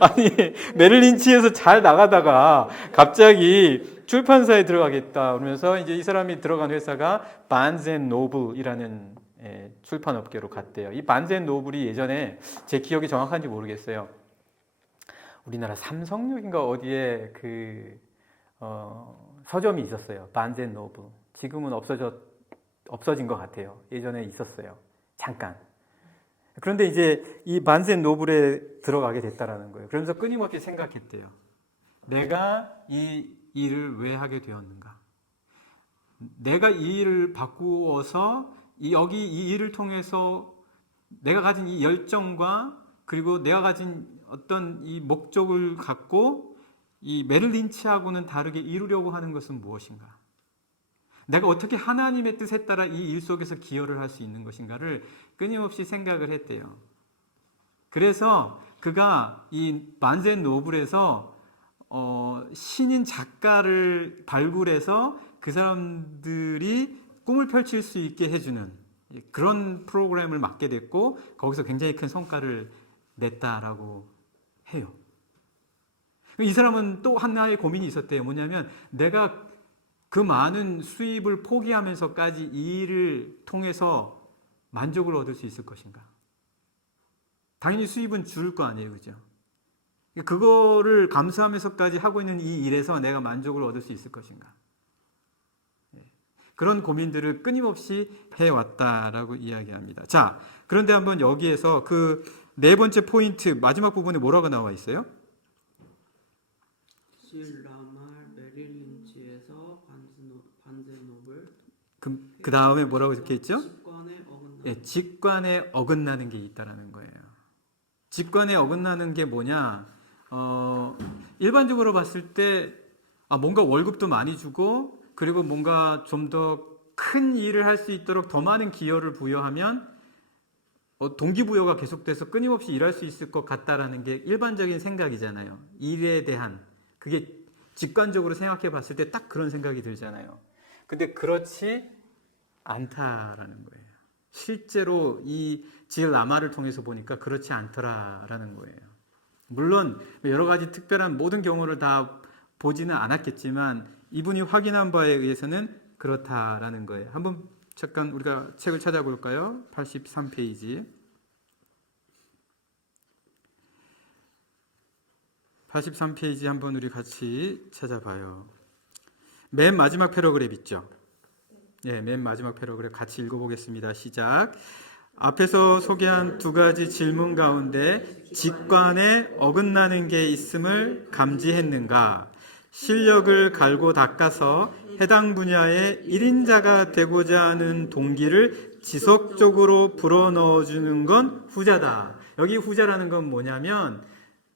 아니 메릴린치에서 잘 나가다가 갑자기 출판사에 들어가겠다 그러면서 이제 이 사람이 들어간 회사가 바른스 앤 노블이라는 출판업계로 갔대요. 이 반즈 앤 노블이 예전에 제 기억이 정확한지 모르겠어요. 우리나라 삼성역인가 어디에 서점이 있었어요. 반즈 앤 노블. 지금은 없어진 것 같아요. 예전에 있었어요. 잠깐. 그런데 이제 이 반즈 앤 노블에 들어가게 됐다라는 거예요. 그러면서 끊임없이 생각했대요. 내가 이 일을 왜 하게 되었는가? 내가 이 일을 바꾸어서 여기 이 일을 통해서 내가 가진 이 열정과 그리고 내가 가진 어떤 이 목적을 갖고 이 메릴 린치하고는 다르게 이루려고 하는 것은 무엇인가? 내가 어떻게 하나님의 뜻에 따라 이 일 속에서 기여를 할 수 있는 것인가를 끊임없이 생각을 했대요. 그래서 그가 이 반즈 앤 노블에서 신인 작가를 발굴해서 그 사람들이 꿈을 펼칠 수 있게 해주는 그런 프로그램을 맡게 됐고 거기서 굉장히 큰 성과를 냈다라고 해요. 이 사람은 또 하나의 고민이 있었대요. 뭐냐면 내가 그 많은 수입을 포기하면서까지 이 일을 통해서 만족을 얻을 수 있을 것인가? 당연히 수입은 줄 거 아니에요, 그죠? 그거를 감수하면서까지 하고 있는 이 일에서 내가 만족을 얻을 수 있을 것인가? 그런 고민들을 끊임없이 해왔다라고 이야기합니다. 자, 그런데 한번 여기에서 그 네 번째 포인트 마지막 부분에 뭐라고 나와 있어요? 실 라말 메릴 린치에서 반즈 노블 그 다음에 뭐라고 적혀 있죠? 직관에 어긋나는 예, 직관에 어긋나는 게 있다라는 거예요. 직관에 어긋나는 게 뭐냐? 일반적으로 봤을 때 뭔가 월급도 많이 주고 그리고 뭔가 좀 더 큰 일을 할 수 있도록 더 많은 기여를 부여하면 동기부여가 계속돼서 끊임없이 일할 수 있을 것 같다라는 게 일반적인 생각이잖아요. 일에 대한 그게 직관적으로 생각해 봤을 때 딱 그런 생각이 들잖아요. 근데 그렇지 않다라는 거예요. 실제로 이 질 라마를 통해서 보니까 그렇지 않더라라는 거예요. 물론 여러 가지 특별한 모든 경우를 다 보지는 않았겠지만 이분이 확인한 바에 의해서는 그렇다라는 거예요. 한번 잠깐 우리가 책을 찾아볼까요? 83페이지. 83페이지 한번 우리 같이 찾아봐요. 맨 마지막 패러그래프 있죠? 네, 맨 마지막 패러그래프 같이 읽어보겠습니다. 시작. 앞에서 소개한 두 가지 질문 가운데 직관에 어긋나는 게 있음을 감지했는가? 실력을 갈고 닦아서 해당 분야의 1인자가 되고자 하는 동기를 지속적으로 불어넣어주는 건 후자다. 여기 후자라는 건 뭐냐면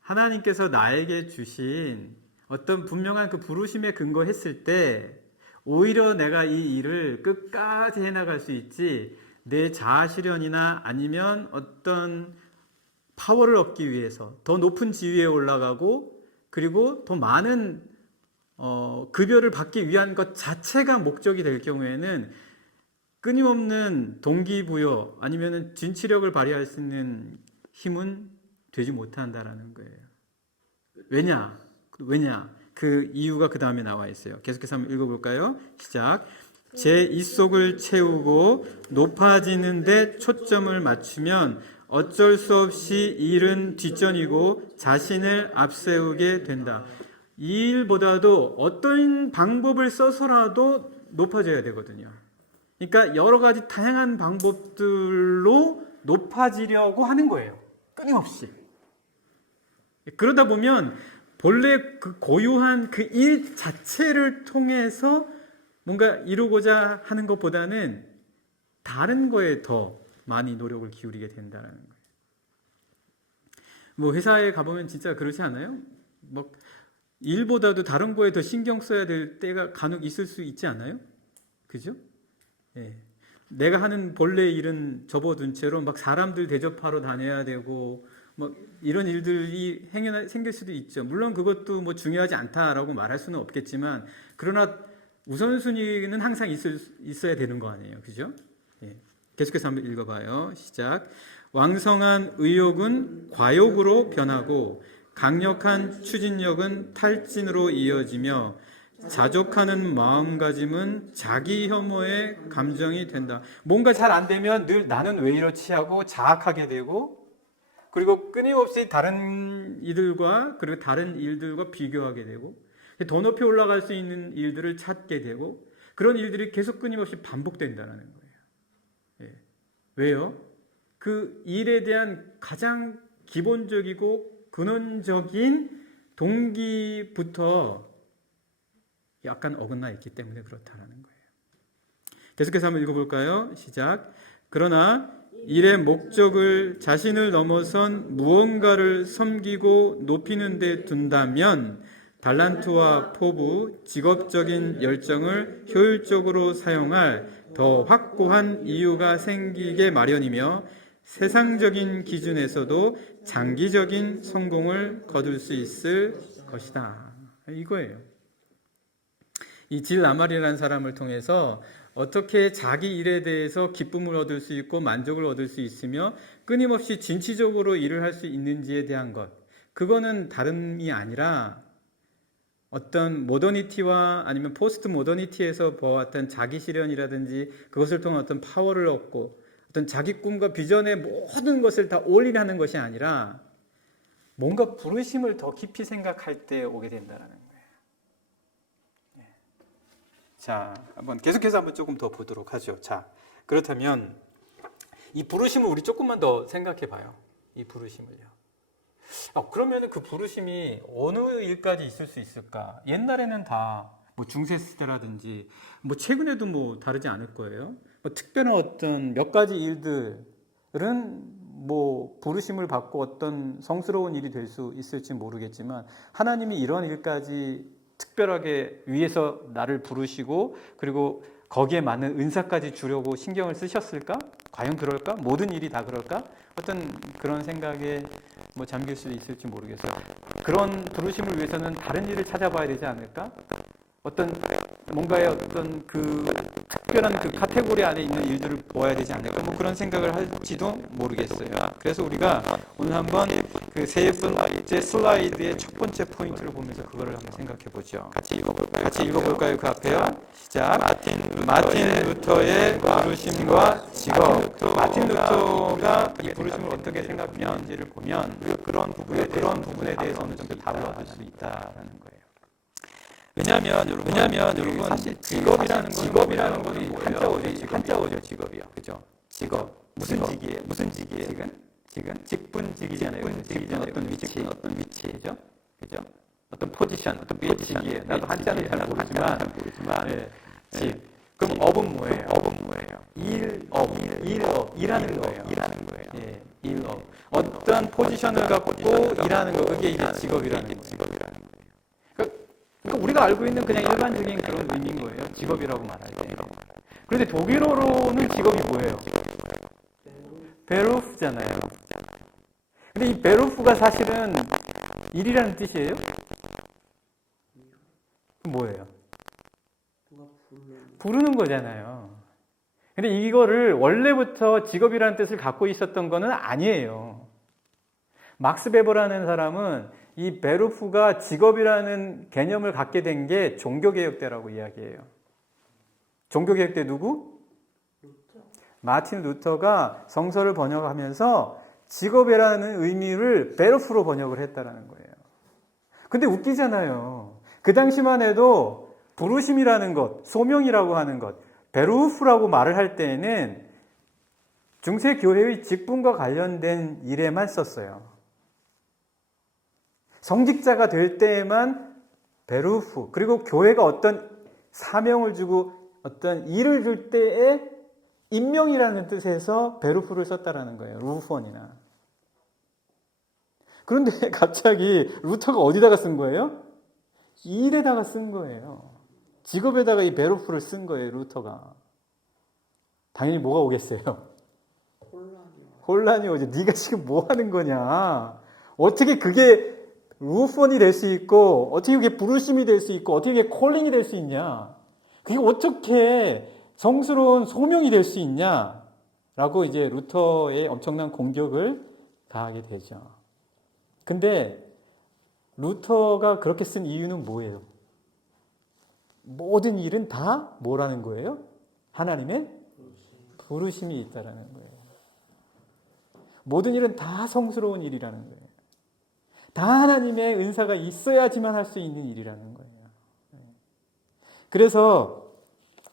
하나님께서 나에게 주신 어떤 분명한 그 부르심에 근거했을 때 오히려 내가 이 일을 끝까지 해나갈 수 있지 내 자아 실현이나 아니면 어떤 파워를 얻기 위해서 더 높은 지위에 올라가고 그리고 더 많은 급여를 받기 위한 것 자체가 목적이 될 경우에는 끊임없는 동기부여 아니면 진취력을 발휘할 수 있는 힘은 되지 못한다라는 거예요. 왜냐? 그 이유가 그 다음에 나와 있어요. 계속해서 한번 읽어볼까요? 시작. 제 입속을 채우고 높아지는데 초점을 맞추면 어쩔 수 없이 일은 뒷전이고 자신을 앞세우게 된다. 이 일보다도 어떤 방법을 써서라도 높아져야 되거든요. 그러니까 여러 가지 다양한 방법들로 높아지려고 하는 거예요. 끊임없이. 그러다 보면 본래 그 고유한 그 일 자체를 통해서 뭔가 이루고자 하는 것보다는 다른 거에 더 많이 노력을 기울이게 된다는 거예요. 뭐 회사에 가보면 진짜 그렇지 않아요? 뭐 일보다도 다른 거에 더 신경 써야 될 때가 간혹 있을 수 있지 않아요? 그죠? 예. 내가 하는 본래 일은 접어둔 채로 막 사람들 대접하러 다녀야 되고 뭐 이런 일들이 생길 수도 있죠. 물론 그것도 뭐 중요하지 않다라고 말할 수는 없겠지만 그러나 우선순위는 항상 있어야 되는 거 아니에요. 그죠? 예. 계속해서 한번 읽어봐요. 시작. 왕성한 의욕은 과욕으로 변하고 강력한 추진력은 탈진으로 이어지며 자족하는 마음가짐은 자기 혐오의 감정이 된다. 뭔가 잘 안 되면 늘 나는 왜 이렇지 하고 자학하게 되고, 그리고 끊임없이 다른 이들과 그리고 다른 일들과 비교하게 되고, 더 높이 올라갈 수 있는 일들을 찾게 되고, 그런 일들이 계속 끊임없이 반복된다는 거예요. 예. 왜요? 그 일에 대한 가장 기본적이고 근원적인 동기부터 약간 어긋나 있기 때문에 그렇다는 거예요. 계속해서 한번 읽어볼까요? 시작. 그러나 일의 목적을 자신을 넘어선 무언가를 섬기고 높이는 데 둔다면 달란트와 포부, 직업적인 열정을 효율적으로 사용할 더 확고한 이유가 생기게 마련이며 세상적인 기준에서도 장기적인 성공을 거둘 수 있을 것이다. 이거예요. 이 질 라말이라는 사람을 통해서 어떻게 자기 일에 대해서 기쁨을 얻을 수 있고 만족을 얻을 수 있으며 끊임없이 진취적으로 일을 할 수 있는지에 대한 것, 그거는 다름이 아니라 어떤 모더니티와 아니면 포스트 모더니티에서 보았던 자기 실현이라든지 그것을 통한 어떤 파워를 얻고 어떤 자기 꿈과 비전의 모든 것을 다 올인하는 것이 아니라 뭔가 부르심을 더 깊이 생각할 때 오게 된다는 거예요. 자, 한번 계속해서 한번 조금 더 보도록 하죠. 자, 그렇다면 이 부르심을 우리 조금만 더 생각해 봐요. 이 부르심을요. 그러면 그 부르심이 어느 일까지 있을 수 있을까? 옛날에는 다 뭐 중세 시대라든지 뭐 최근에도 뭐 다르지 않을 거예요. 뭐 특별한 어떤 몇 가지 일들은 뭐 부르심을 받고 어떤 성스러운 일이 될 수 있을지 모르겠지만 하나님이 이런 일까지 특별하게 위에서 나를 부르시고 그리고 거기에 맞는 은사까지 주려고 신경을 쓰셨을까? 과연 그럴까? 모든 일이 다 그럴까? 어떤 그런 생각에 뭐 잠길 수도 있을지 모르겠어요. 그런 부르심을 위해서는 다른 일을 찾아봐야 되지 않을까? 어떤 뭔가의 어떤 그 특별한 그 카테고리 안에 있는 일들을 보아야 되지 않을까? 뭐 그런 생각을 할지도 모르겠어요. 그래서 우리가 오늘 한번 그 세 번째 슬라이드의 첫 번째 포인트를 보면서 그거를 한번 생각해 보죠. 같이 읽어볼까요? 그 앞에요. 시작. 마틴 루터의 부르심과 직업. 마틴 루터가 이 부르심을 어떻게 생각하는지를 보면 그런 부분에 대해서 어느 정도 답을 얻을 수 있다라는 거예요. 왜냐하면 여러분 사실 직업이라는 것이 한자어죠. 직업이요. 그죠? 직업 무슨 직이에요? 직분직이잖아요. 어떤 위치, 그죠? 어떤 포지션, 어떤 직이에요. 나도 한자는 잘 모르지만, 네. 직. 그럼 업은 뭐예요? 일하는 거예요. 예, 일업. 어떤 포지션을 갖고 일하는 거, 그게 이제 직업이라는 거예요. 그러니까 우리가 알고 있는 그냥 일반적인 그런 의미인 거예요. 직업이라고 말할 때. 그런데 독일어로는 직업이 뭐예요? 베루프잖아요. 근데 이 베루프가 사실은 일이라는 뜻이에요? 뭐예요? 부르는 거잖아요. 근데 이거를 원래부터 직업이라는 뜻을 갖고 있었던 거는 아니에요. 막스 베버라는 사람은 이 베루프가 직업이라는 개념을 갖게 된 게 종교개혁 때라고 이야기해요. 종교개혁 때 누구? 마틴 루터가 성서를 번역하면서 직업이라는 의미를 베루프로 번역을 했다라는 거예요. 근데 웃기잖아요. 그 당시만 해도 부르심이라는 것, 소명이라고 하는 것, 베루프라고 말을 할 때에는 중세 교회의 직분과 관련된 일에만 썼어요. 성직자가 될 때에만 베루프, 그리고 교회가 어떤 사명을 주고 어떤 일을 줄 때에 임명이라는 뜻에서 베루프를 썼다라는 거예요. 루펀이나. 그런데 갑자기 루터가 어디다가 쓴 거예요? 일에다가 쓴 거예요. 직업에다가 이 베루프를 쓴 거예요, 루터가. 당연히 뭐가 오겠어요? 혼란이 오죠. 네가 지금 뭐 하는 거냐? 어떻게 그게 루폰이 될 수 있고, 어떻게 그게 부르심이 될 수 있고, 어떻게 그게 콜링이 될 수 있냐? 그게 어떻게 성스러운 소명이 될 수 있냐? 라고 이제 루터의 엄청난 공격을 가하게 되죠. 근데 루터가 그렇게 쓴 이유는 뭐예요? 모든 일은 다 뭐라는 거예요? 하나님의 부르심이 있다라는 거예요. 모든 일은 다 성스러운 일이라는 거예요. 다 하나님의 은사가 있어야지만 할 수 있는 일이라는 거예요. 그래서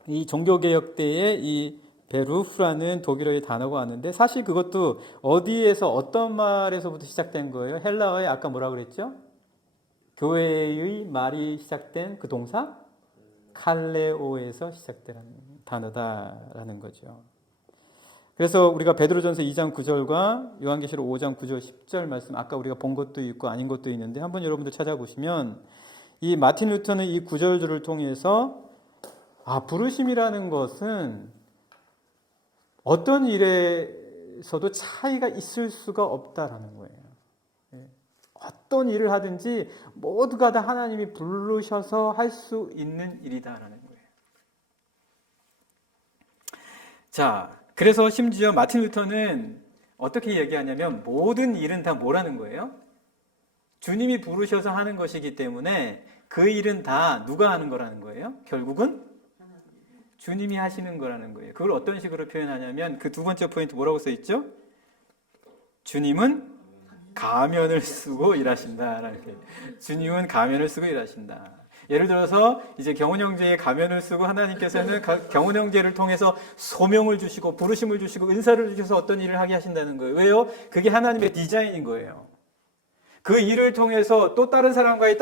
이 종교개혁 때에 이 베루프라는 독일어의 단어가 왔는데 사실 그것도 어디에서 어떤 말에서부터 시작된 거예요? 헬라어에 아까 뭐라 그랬죠? 교회의 말이 시작된 그 동사 칼레오에서 시작된 단어다라는 거죠. 그래서 우리가 베드로전서 2장 9절과 요한계시록 5장 9절 10절 말씀 아까 우리가 본 것도 있고 아닌 것도 있는데 한번 여러분들 찾아보시면 이 마틴 루터는 이 구절들을 통해서 부르심이라는 것은 어떤 일에서도 차이가 있을 수가 없다라는 거예요. 어떤 일을 하든지 모두가 다 하나님이 부르셔서 할 수 있는 일이다라는 거예요. 자, 그래서 심지어 마틴 루터는 어떻게 얘기하냐면 모든 일은 다 뭐라는 거예요? 주님이 부르셔서 하는 것이기 때문에 그 일은 다 누가 하는 거라는 거예요? 결국은 주님이 하시는 거라는 거예요. 그걸 어떤 식으로 표현하냐면 그 두 번째 포인트 뭐라고 써 있죠? 주님은 가면을 쓰고 일하신다라는 거예요. 주님은 가면을 쓰고 일하신다. 예를 들어서 이제 경훈 형제의 가면을 쓰고 하나님께서는 경훈 형제를 통해서 소명을 주시고 부르심을 주시고 은사를 주셔서 어떤 일을 하게 하신다는 거예요. 왜요? 그게 하나님의 디자인인 거예요. 그 일을 통해서 또 다른 사람과의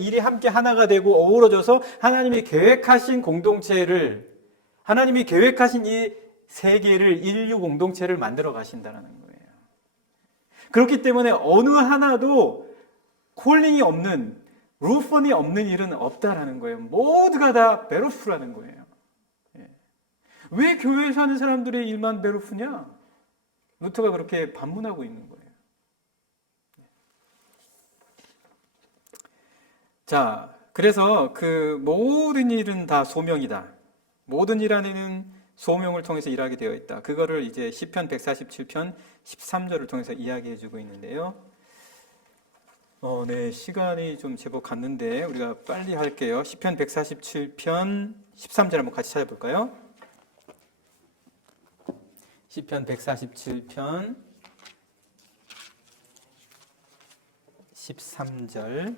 일이 함께 하나가 되고 어우러져서 하나님이 계획하신 공동체를 하나님이 계획하신 이 세계를 인류 공동체를 만들어 가신다는 거예요. 그렇기 때문에 어느 하나도 콜링이 없는 루펀이 없는 일은 없다라는 거예요. 모두가 다 베루프라는 거예요. 왜 교회에서 하는 사람들의 일만 베루프냐? 루터가 그렇게 반문하고 있는 거예요. 자, 그래서 그 모든 일은 다 소명이다. 모든 일 안에는 소명을 통해서 일하게 되어 있다. 그거를 이제 시편 147편 13절을 통해서 이야기해주고 있는데요. 네, 시간이 좀 제법 갔는데 우리가 빨리 할게요. 시편 147편 13절 한번 같이 찾아볼까요? 시편 147편 13절.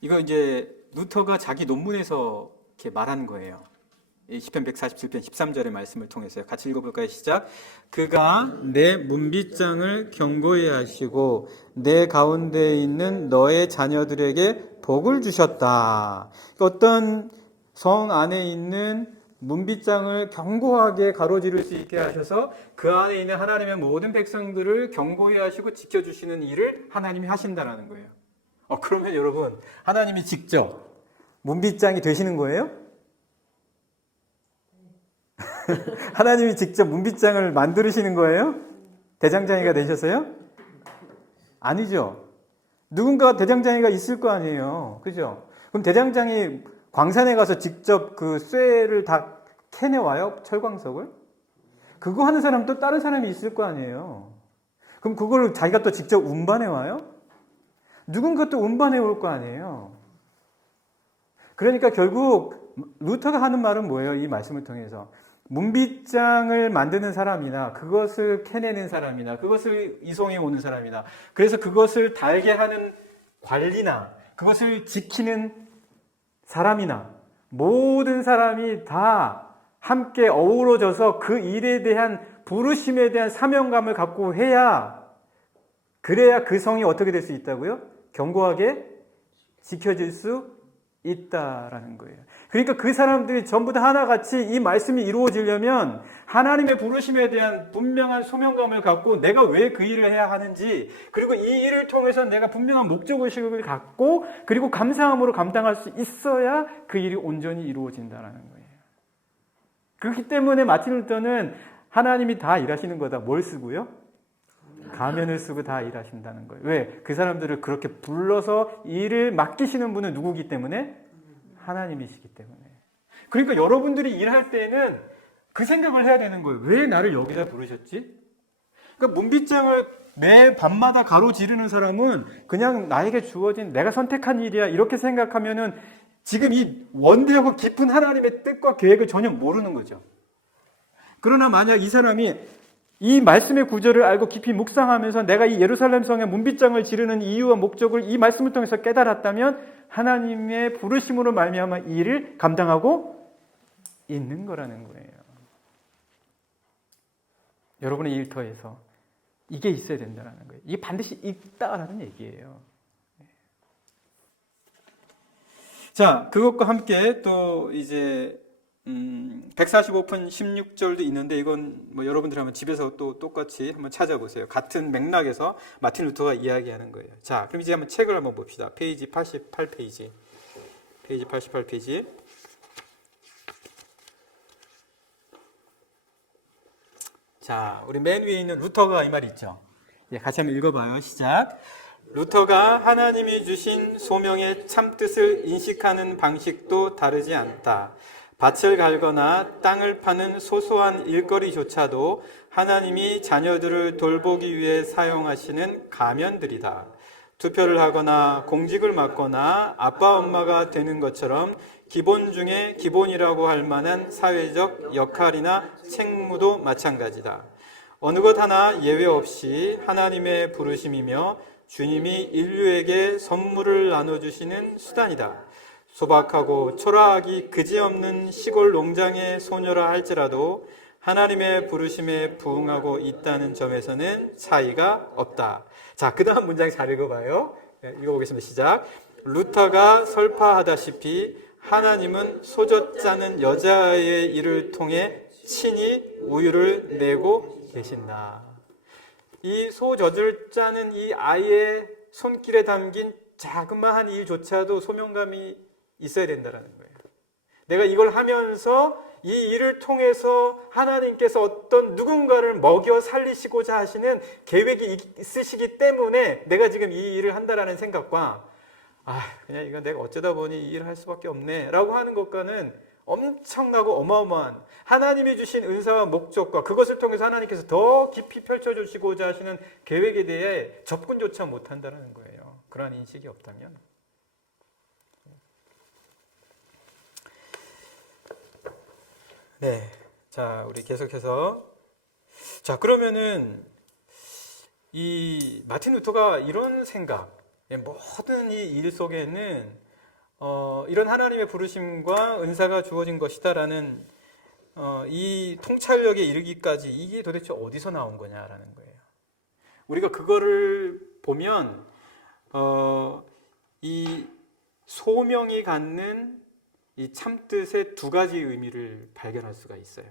이거 이제 루터가 자기 논문에서 이렇게 말한 거예요. 이 시편 147편 13절의 말씀을 통해서요. 같이 읽어볼까요? 시작. 그가 내 문빗장을 견고히 하시고 내 가운데 있는 너의 자녀들에게 복을 주셨다. 어떤 성 안에 있는 문빗장을 견고하게 가로지를 수 있게 하셔서 그 안에 있는 하나님의 모든 백성들을 견고히 하시고 지켜주시는 일을 하나님이 하신다는 거예요. 그러면 여러분, 하나님이 직접 문빗장이 되시는 거예요? 하나님이 직접 문빗장을 만드시는 거예요? 대장장이가 되셔서요? 아니죠. 누군가 대장장이가 있을 거 아니에요. 그죠? 그럼 대장장이 광산에 가서 직접 그 쇠를 다 캐내와요? 철광석을? 그거 하는 사람 또 다른 사람이 있을 거 아니에요. 그럼 그걸 자기가 또 직접 운반해와요? 누군가 또 운반해 올 거 아니에요. 그러니까 결국 루터가 하는 말은 뭐예요? 이 말씀을 통해서 문빗장을 만드는 사람이나 그것을 캐내는 사람이나 그것을 이송해 오는 사람이나 그래서 그것을 달게 하는 관리나 그것을 지키는 사람이나 모든 사람이 다 함께 어우러져서 그 일에 대한 부르심에 대한 사명감을 갖고 해야 그래야 그 성이 어떻게 될 수 있다고요? 견고하게 지켜질 수 있다라는 거예요. 그러니까 그 사람들이 전부 다 하나같이 이 말씀이 이루어지려면 하나님의 부르심에 대한 분명한 소명감을 갖고 내가 왜 그 일을 해야 하는지 그리고 이 일을 통해서 내가 분명한 목적의식을 갖고 그리고 감사함으로 감당할 수 있어야 그 일이 온전히 이루어진다는 거예요. 그렇기 때문에 마틴 루터는 하나님이 다 일하시는 거다. 뭘 쓰고요? 가면을 쓰고 다 일하신다는 거예요. 왜? 그 사람들을 그렇게 불러서 일을 맡기시는 분은 누구기 때문에? 하나님이시기 때문에. 그러니까 여러분들이 일할 때는 그 생각을 해야 되는 거예요. 왜 나를 여기다 부르셨지? 그러니까 문빗장을 매 밤마다 가로지르는 사람은 그냥 나에게 주어진 내가 선택한 일이야 이렇게 생각하면은 지금 이 원대하고 깊은 하나님의 뜻과 계획을 전혀 모르는 거죠. 그러나 만약 이 사람이 이 말씀의 구절을 알고 깊이 묵상하면서 내가 이 예루살렘 성의 문빗장을 지르는 이유와 목적을 이 말씀을 통해서 깨달았다면 하나님의 부르심으로 말미암아 이 일을 감당하고 있는 거라는 거예요. 여러분의 일터에서 이게 있어야 된다는 거예요. 이게 반드시 있다라는 얘기예요. 자, 그것과 함께 또 이제 145편 16절도 있는데 이건 뭐 여러분들 한번 집에서 또 똑같이 한번 찾아보세요. 같은 맥락에서 마틴 루터가 이야기하는 거예요. 자, 그럼 이제 한번 책을 한번 봅시다. 페이지 88페이지. 페이지 88페이지. 자, 우리 맨 위에 있는 루터가 이 말이 있죠. 예, 같이 한번 읽어봐요. 시작. 루터가 하나님이 주신 소명의 참뜻을 인식하는 방식도 다르지 않다. 밭을 갈거나 땅을 파는 소소한 일거리조차도 하나님이 자녀들을 돌보기 위해 사용하시는 가면들이다. 투표를 하거나 공직을 맡거나 아빠 엄마가 되는 것처럼 기본 중에 기본이라고 할 만한 사회적 역할이나 책무도 마찬가지다. 어느 것 하나 예외 없이 하나님의 부르심이며 주님이 인류에게 선물을 나눠주시는 수단이다. 소박하고 초라하기 그지없는 시골 농장의 소녀라 할지라도 하나님의 부르심에 부응하고 있다는 점에서는 차이가 없다. 자, 그 다음 문장 잘 읽어봐요. 읽어보겠습니다. 시작. 루터가 설파하다시피 하나님은 소젖 짜는 여자의 일을 통해 친히 우유를 내고 계신다. 이 소젖을 짜는 이 아이의 손길에 담긴 자그마한 일조차도 소명감이 있어야 된다는 거예요. 내가 이걸 하면서 이 일을 통해서 하나님께서 어떤 누군가를 먹여 살리시고자 하시는 계획이 있으시기 때문에 내가 지금 이 일을 한다라는 생각과 그냥 이건 내가 어쩌다 보니 이 일을 할 수밖에 없네 라고 하는 것과는 엄청나고 어마어마한 하나님이 주신 은사와 목적과 그것을 통해서 하나님께서 더 깊이 펼쳐주시고자 하시는 계획에 대해 접근조차 못한다는 거예요. 그러한 인식이 없다면. 네, 자, 우리 계속해서 자, 그러면은 이 마틴 루터가 이런 생각, 모든 이 일 속에는 이런 하나님의 부르심과 은사가 주어진 것이다라는 이 통찰력에 이르기까지 이게 도대체 어디서 나온 거냐라는 거예요. 우리가 그거를 보면 이 소명이 갖는 이 참뜻의 두 가지 의미를 발견할 수가 있어요.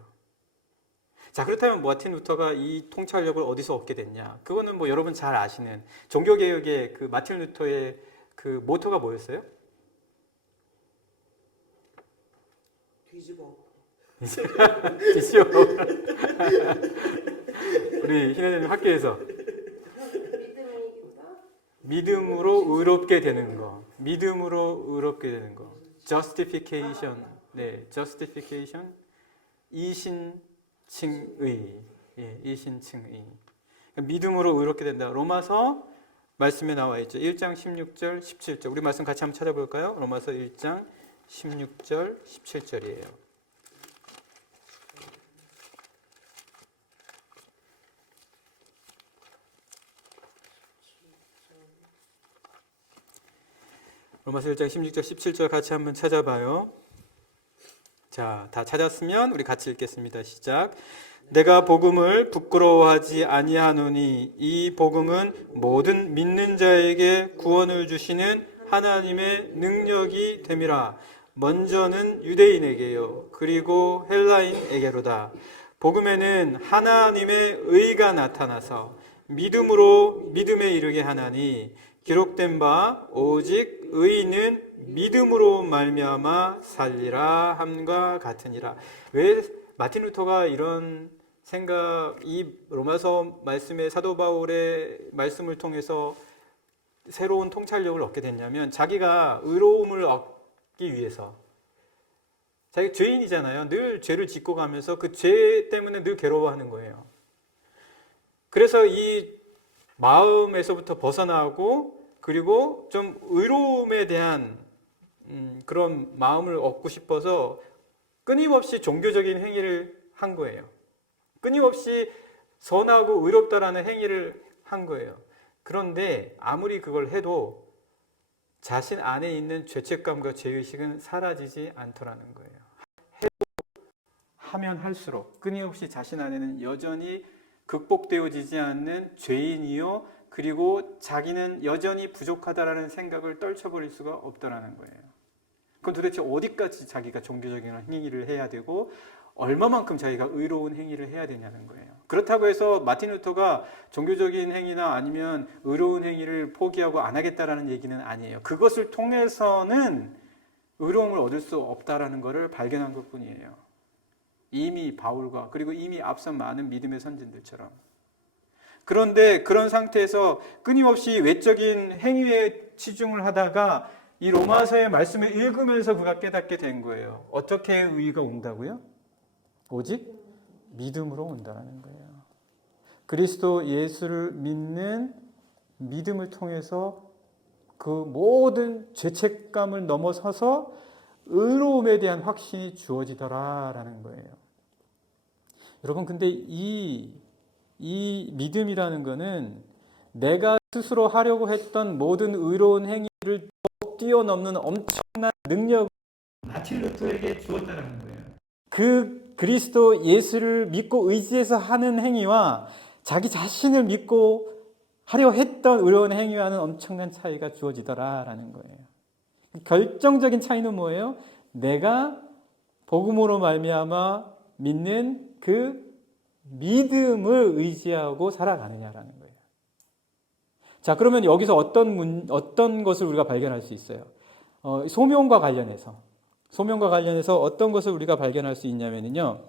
자, 그렇다면 마틴 루터가 이 통찰력을 어디서 얻게 됐냐? 그거는 뭐 여러분 잘 아시는 종교개혁의 그 마틴 루터의 그 모토가 뭐였어요? 뒤집어. 뒤집어. 우리 희나님 학교에서 믿음으로 의롭게 되는 거. 믿음으로 의롭게 되는 거. justification. 네, justification. 이신칭의. 예, 이신칭의. 믿음으로 의롭게 된다. 로마서 말씀에 나와 있죠. 1장 16절, 17절. 우리 말씀 같이 한번 찾아볼까요? 로마서 1장 16절, 17절이에요. 로마서 1장 16절, 17절 같이 한번 찾아봐요. 자, 다 찾았으면 우리 같이 읽겠습니다. 시작. 내가 복음을 부끄러워하지 아니하노니 이 복음은 모든 믿는 자에게 구원을 주시는 하나님의 능력이 됨이라. 먼저는 유대인에게요 그리고 헬라인에게로다. 복음에는 하나님의 의가 나타나서 믿음으로 믿음에 이르게 하나니 기록된 바 오직 의인은 믿음으로 말미암아 살리라 함과 같으니라. 왜 마틴 루터가 이런 생각, 이 로마서 말씀의 사도 바울의 말씀을 통해서 새로운 통찰력을 얻게 됐냐면 자기가 의로움을 얻기 위해서, 자기 죄인이잖아요. 늘 죄를 짓고 가면서 그 죄 때문에 늘 괴로워하는 거예요. 그래서 이 마음에서부터 벗어나고 그리고 좀 의로움에 대한 그런 마음을 얻고 싶어서 끊임없이 종교적인 행위를 한 거예요. 끊임없이 선하고 의롭다라는 행위를 한 거예요. 그런데 아무리 그걸 해도 자신 안에 있는 죄책감과 죄의식은 사라지지 않더라는 거예요. 하면 할수록 끊임없이 자신 안에는 여전히 극복되어지지 않는 죄인이요, 그리고 자기는 여전히 부족하다라는 생각을 떨쳐버릴 수가 없다라는 거예요. 그럼 도대체 어디까지 자기가 종교적인 행위를 해야 되고 얼마만큼 자기가 의로운 행위를 해야 되냐는 거예요. 그렇다고 해서 마틴 루터가 종교적인 행위나 아니면 의로운 행위를 포기하고 안 하겠다라는 얘기는 아니에요. 그것을 통해서는 의로움을 얻을 수 없다라는 것을 발견한 것뿐이에요. 이미 바울과 그리고 이미 앞선 많은 믿음의 선진들처럼. 그런데 그런 상태에서 끊임없이 외적인 행위에 치중을 하다가 이 로마서의 말씀을 읽으면서 그가 깨닫게 된 거예요. 어떻게 의의가 온다고요? 오직 믿음으로 온다는 거예요. 그리스도 예수를 믿는 믿음을 통해서 그 모든 죄책감을 넘어서서 의로움에 대한 확신이 주어지더라라는 거예요. 여러분, 근데 이 믿음이라는 거는 내가 스스로 하려고 했던 모든 의로운 행위를 뛰어넘는 엄청난 능력을 마틴 루터에게 주었다는 거예요. 그 그리스도 예수를 믿고 의지해서 하는 행위와 자기 자신을 믿고 하려 했던 의로운 행위와는 엄청난 차이가 주어지더라라는 거예요. 결정적인 차이는 뭐예요? 내가 복음으로 말미암아 믿는 그 믿음을 의지하고 살아가느냐라는 거예요. 자, 그러면 여기서 어떤 것을 우리가 발견할 수 있어요? 소명과 관련해서 어떤 것을 우리가 발견할 수 있냐면요.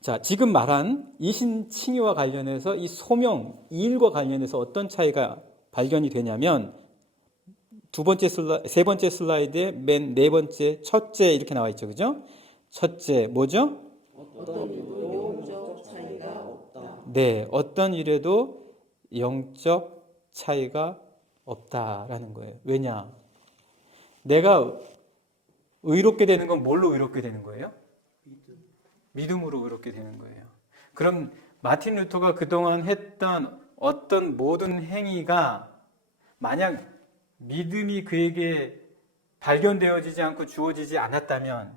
자, 지금 말한 이신칭의와 관련해서 이 소명, 이 일과 관련해서 어떤 차이가 발견이 되냐면 세 번째 슬라이드에 맨 네 번째, 첫째 이렇게 나와 있죠. 그죠? 첫째, 뭐죠? 어떤 일도 영적 차이가 없다. 네, 어떤 일에도 영적 차이가 없다라는 거예요. 왜냐? 내가 의롭게 되는 건 뭘로 의롭게 되는 거예요? 믿음으로 의롭게 되는 거예요. 그럼 마틴 루터가 그동안 했던 어떤 모든 행위가 만약 믿음이 그에게 발견되어지지 않고 주어지지 않았다면,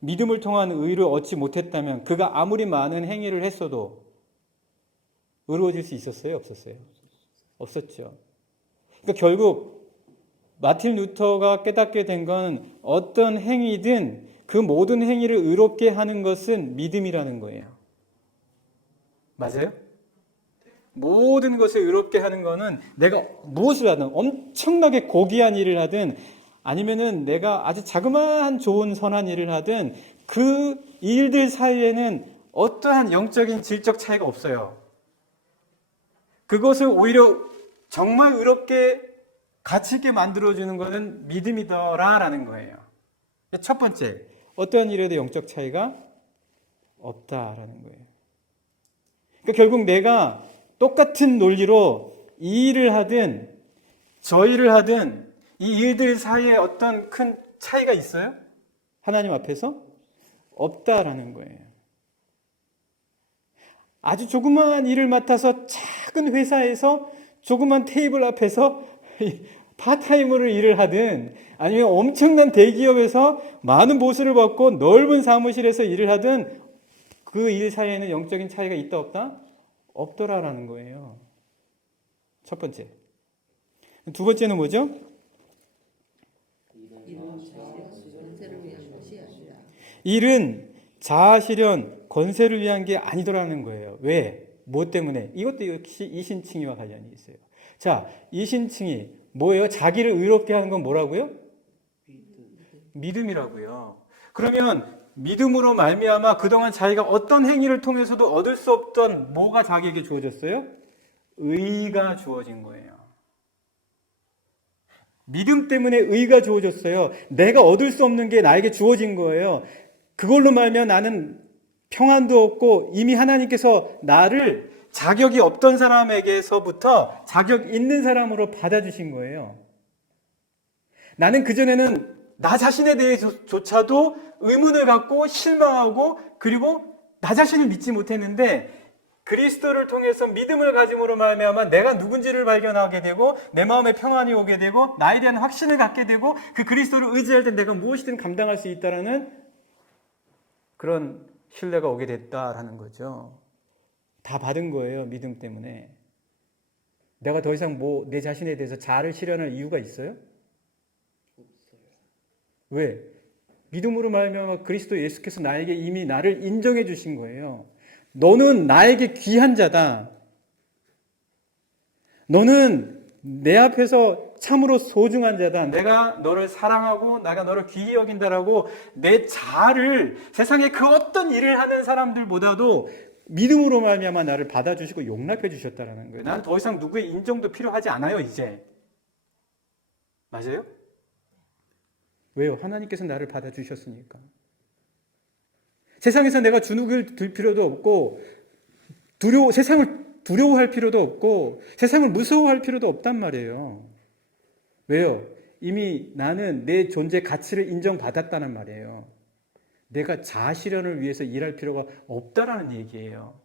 믿음을 통한 의를 얻지 못했다면 그가 아무리 많은 행위를 했어도 의로워질 수 있었어요? 없었어요? 없었죠. 그러니까 결국 마틴 루터가 깨닫게 된 건 어떤 행위든 그 모든 행위를 의롭게 하는 것은 믿음이라는 거예요. 맞아요? 모든 것을 의롭게 하는 것은 내가 무엇을 하든 엄청나게 고귀한 일을 하든 아니면은 내가 아주 자그마한 좋은 선한 일을 하든 그 일들 사이에는 어떠한 영적인 질적 차이가 없어요. 그것을 오히려 정말 의롭게 가치 있게 만들어주는 것은 믿음이더라라는 거예요. 첫 번째, 어떠한 일에도 영적 차이가 없다라는 거예요. 그러니까 결국 내가 똑같은 논리로 이 일을 하든 저 일을 하든 이 일들 사이에 어떤 큰 차이가 있어요? 하나님 앞에서? 없다라는 거예요. 아주 조그마한 일을 맡아서 작은 회사에서 조그만 테이블 앞에서 파타임으로 일을 하든 아니면 엄청난 대기업에서 많은 보수를 받고 넓은 사무실에서 일을 하든 그 일 사이에는 영적인 차이가 있다 없다? 없더라라는 거예요. 첫 번째. 두 번째는 뭐죠? 일은 자아 실현, 권세를 위한 게 아니더라는 거예요. 왜? 뭐 때문에? 이것도 역시 이신칭의와 관련이 있어요. 자, 이신칭의 뭐예요? 자기를 의롭게 하는 건 뭐라고요? 믿음이라고요. 그러면 믿음으로 말미암아 그동안 자기가 어떤 행위를 통해서도 얻을 수 없던 뭐가 자기에게 주어졌어요? 의가 주어진 거예요. 믿음 때문에 의가 주어졌어요. 내가 얻을 수 없는 게 나에게 주어진 거예요. 그걸로 말면 나는 평안도 얻고 이미 하나님께서 나를 자격이 없던 사람에게서부터 자격 있는 사람으로 받아주신 거예요. 나는 그전에는 나 자신에 대해서조차도 의문을 갖고 실망하고 그리고 나 자신을 믿지 못했는데 그리스도를 통해서 믿음을 가짐으로 말미암아 내가 누군지를 발견하게 되고 내 마음에 평안이 오게 되고 나에 대한 확신을 갖게 되고 그 그리스도를 의지할 때 내가 무엇이든 감당할 수 있다라는 그런 신뢰가 오게 됐다라는 거죠. 다 받은 거예요. 믿음 때문에. 내가 더 이상 내 자신에 대해서 자아를 실현할 이유가 있어요? 왜? 믿음으로 말미암아 그리스도 예수께서 나에게 이미 나를 인정해 주신 거예요. 너는 나에게 귀한 자다. 너는 내 앞에서 참으로 소중한 자다. 내가 너를 사랑하고 내가 너를 귀히 여긴다라고 내 자아를 세상에 그 어떤 일을 하는 사람들보다도 믿음으로 말미암아 나를 받아주시고 용납해 주셨다는 거예요. 나는 더 이상 누구의 인정도 필요하지 않아요, 이제. 맞아요? 왜요? 하나님께서 나를 받아주셨으니까. 세상에서 내가 주눅을 들 필요도 없고 세상을 두려워할 필요도 없고 세상을 무서워할 필요도 없단 말이에요. 왜요? 이미 나는 내 존재 가치를 인정받았다는 말이에요. 내가 자아 실현을 위해서 일할 필요가 없다라는 얘기예요.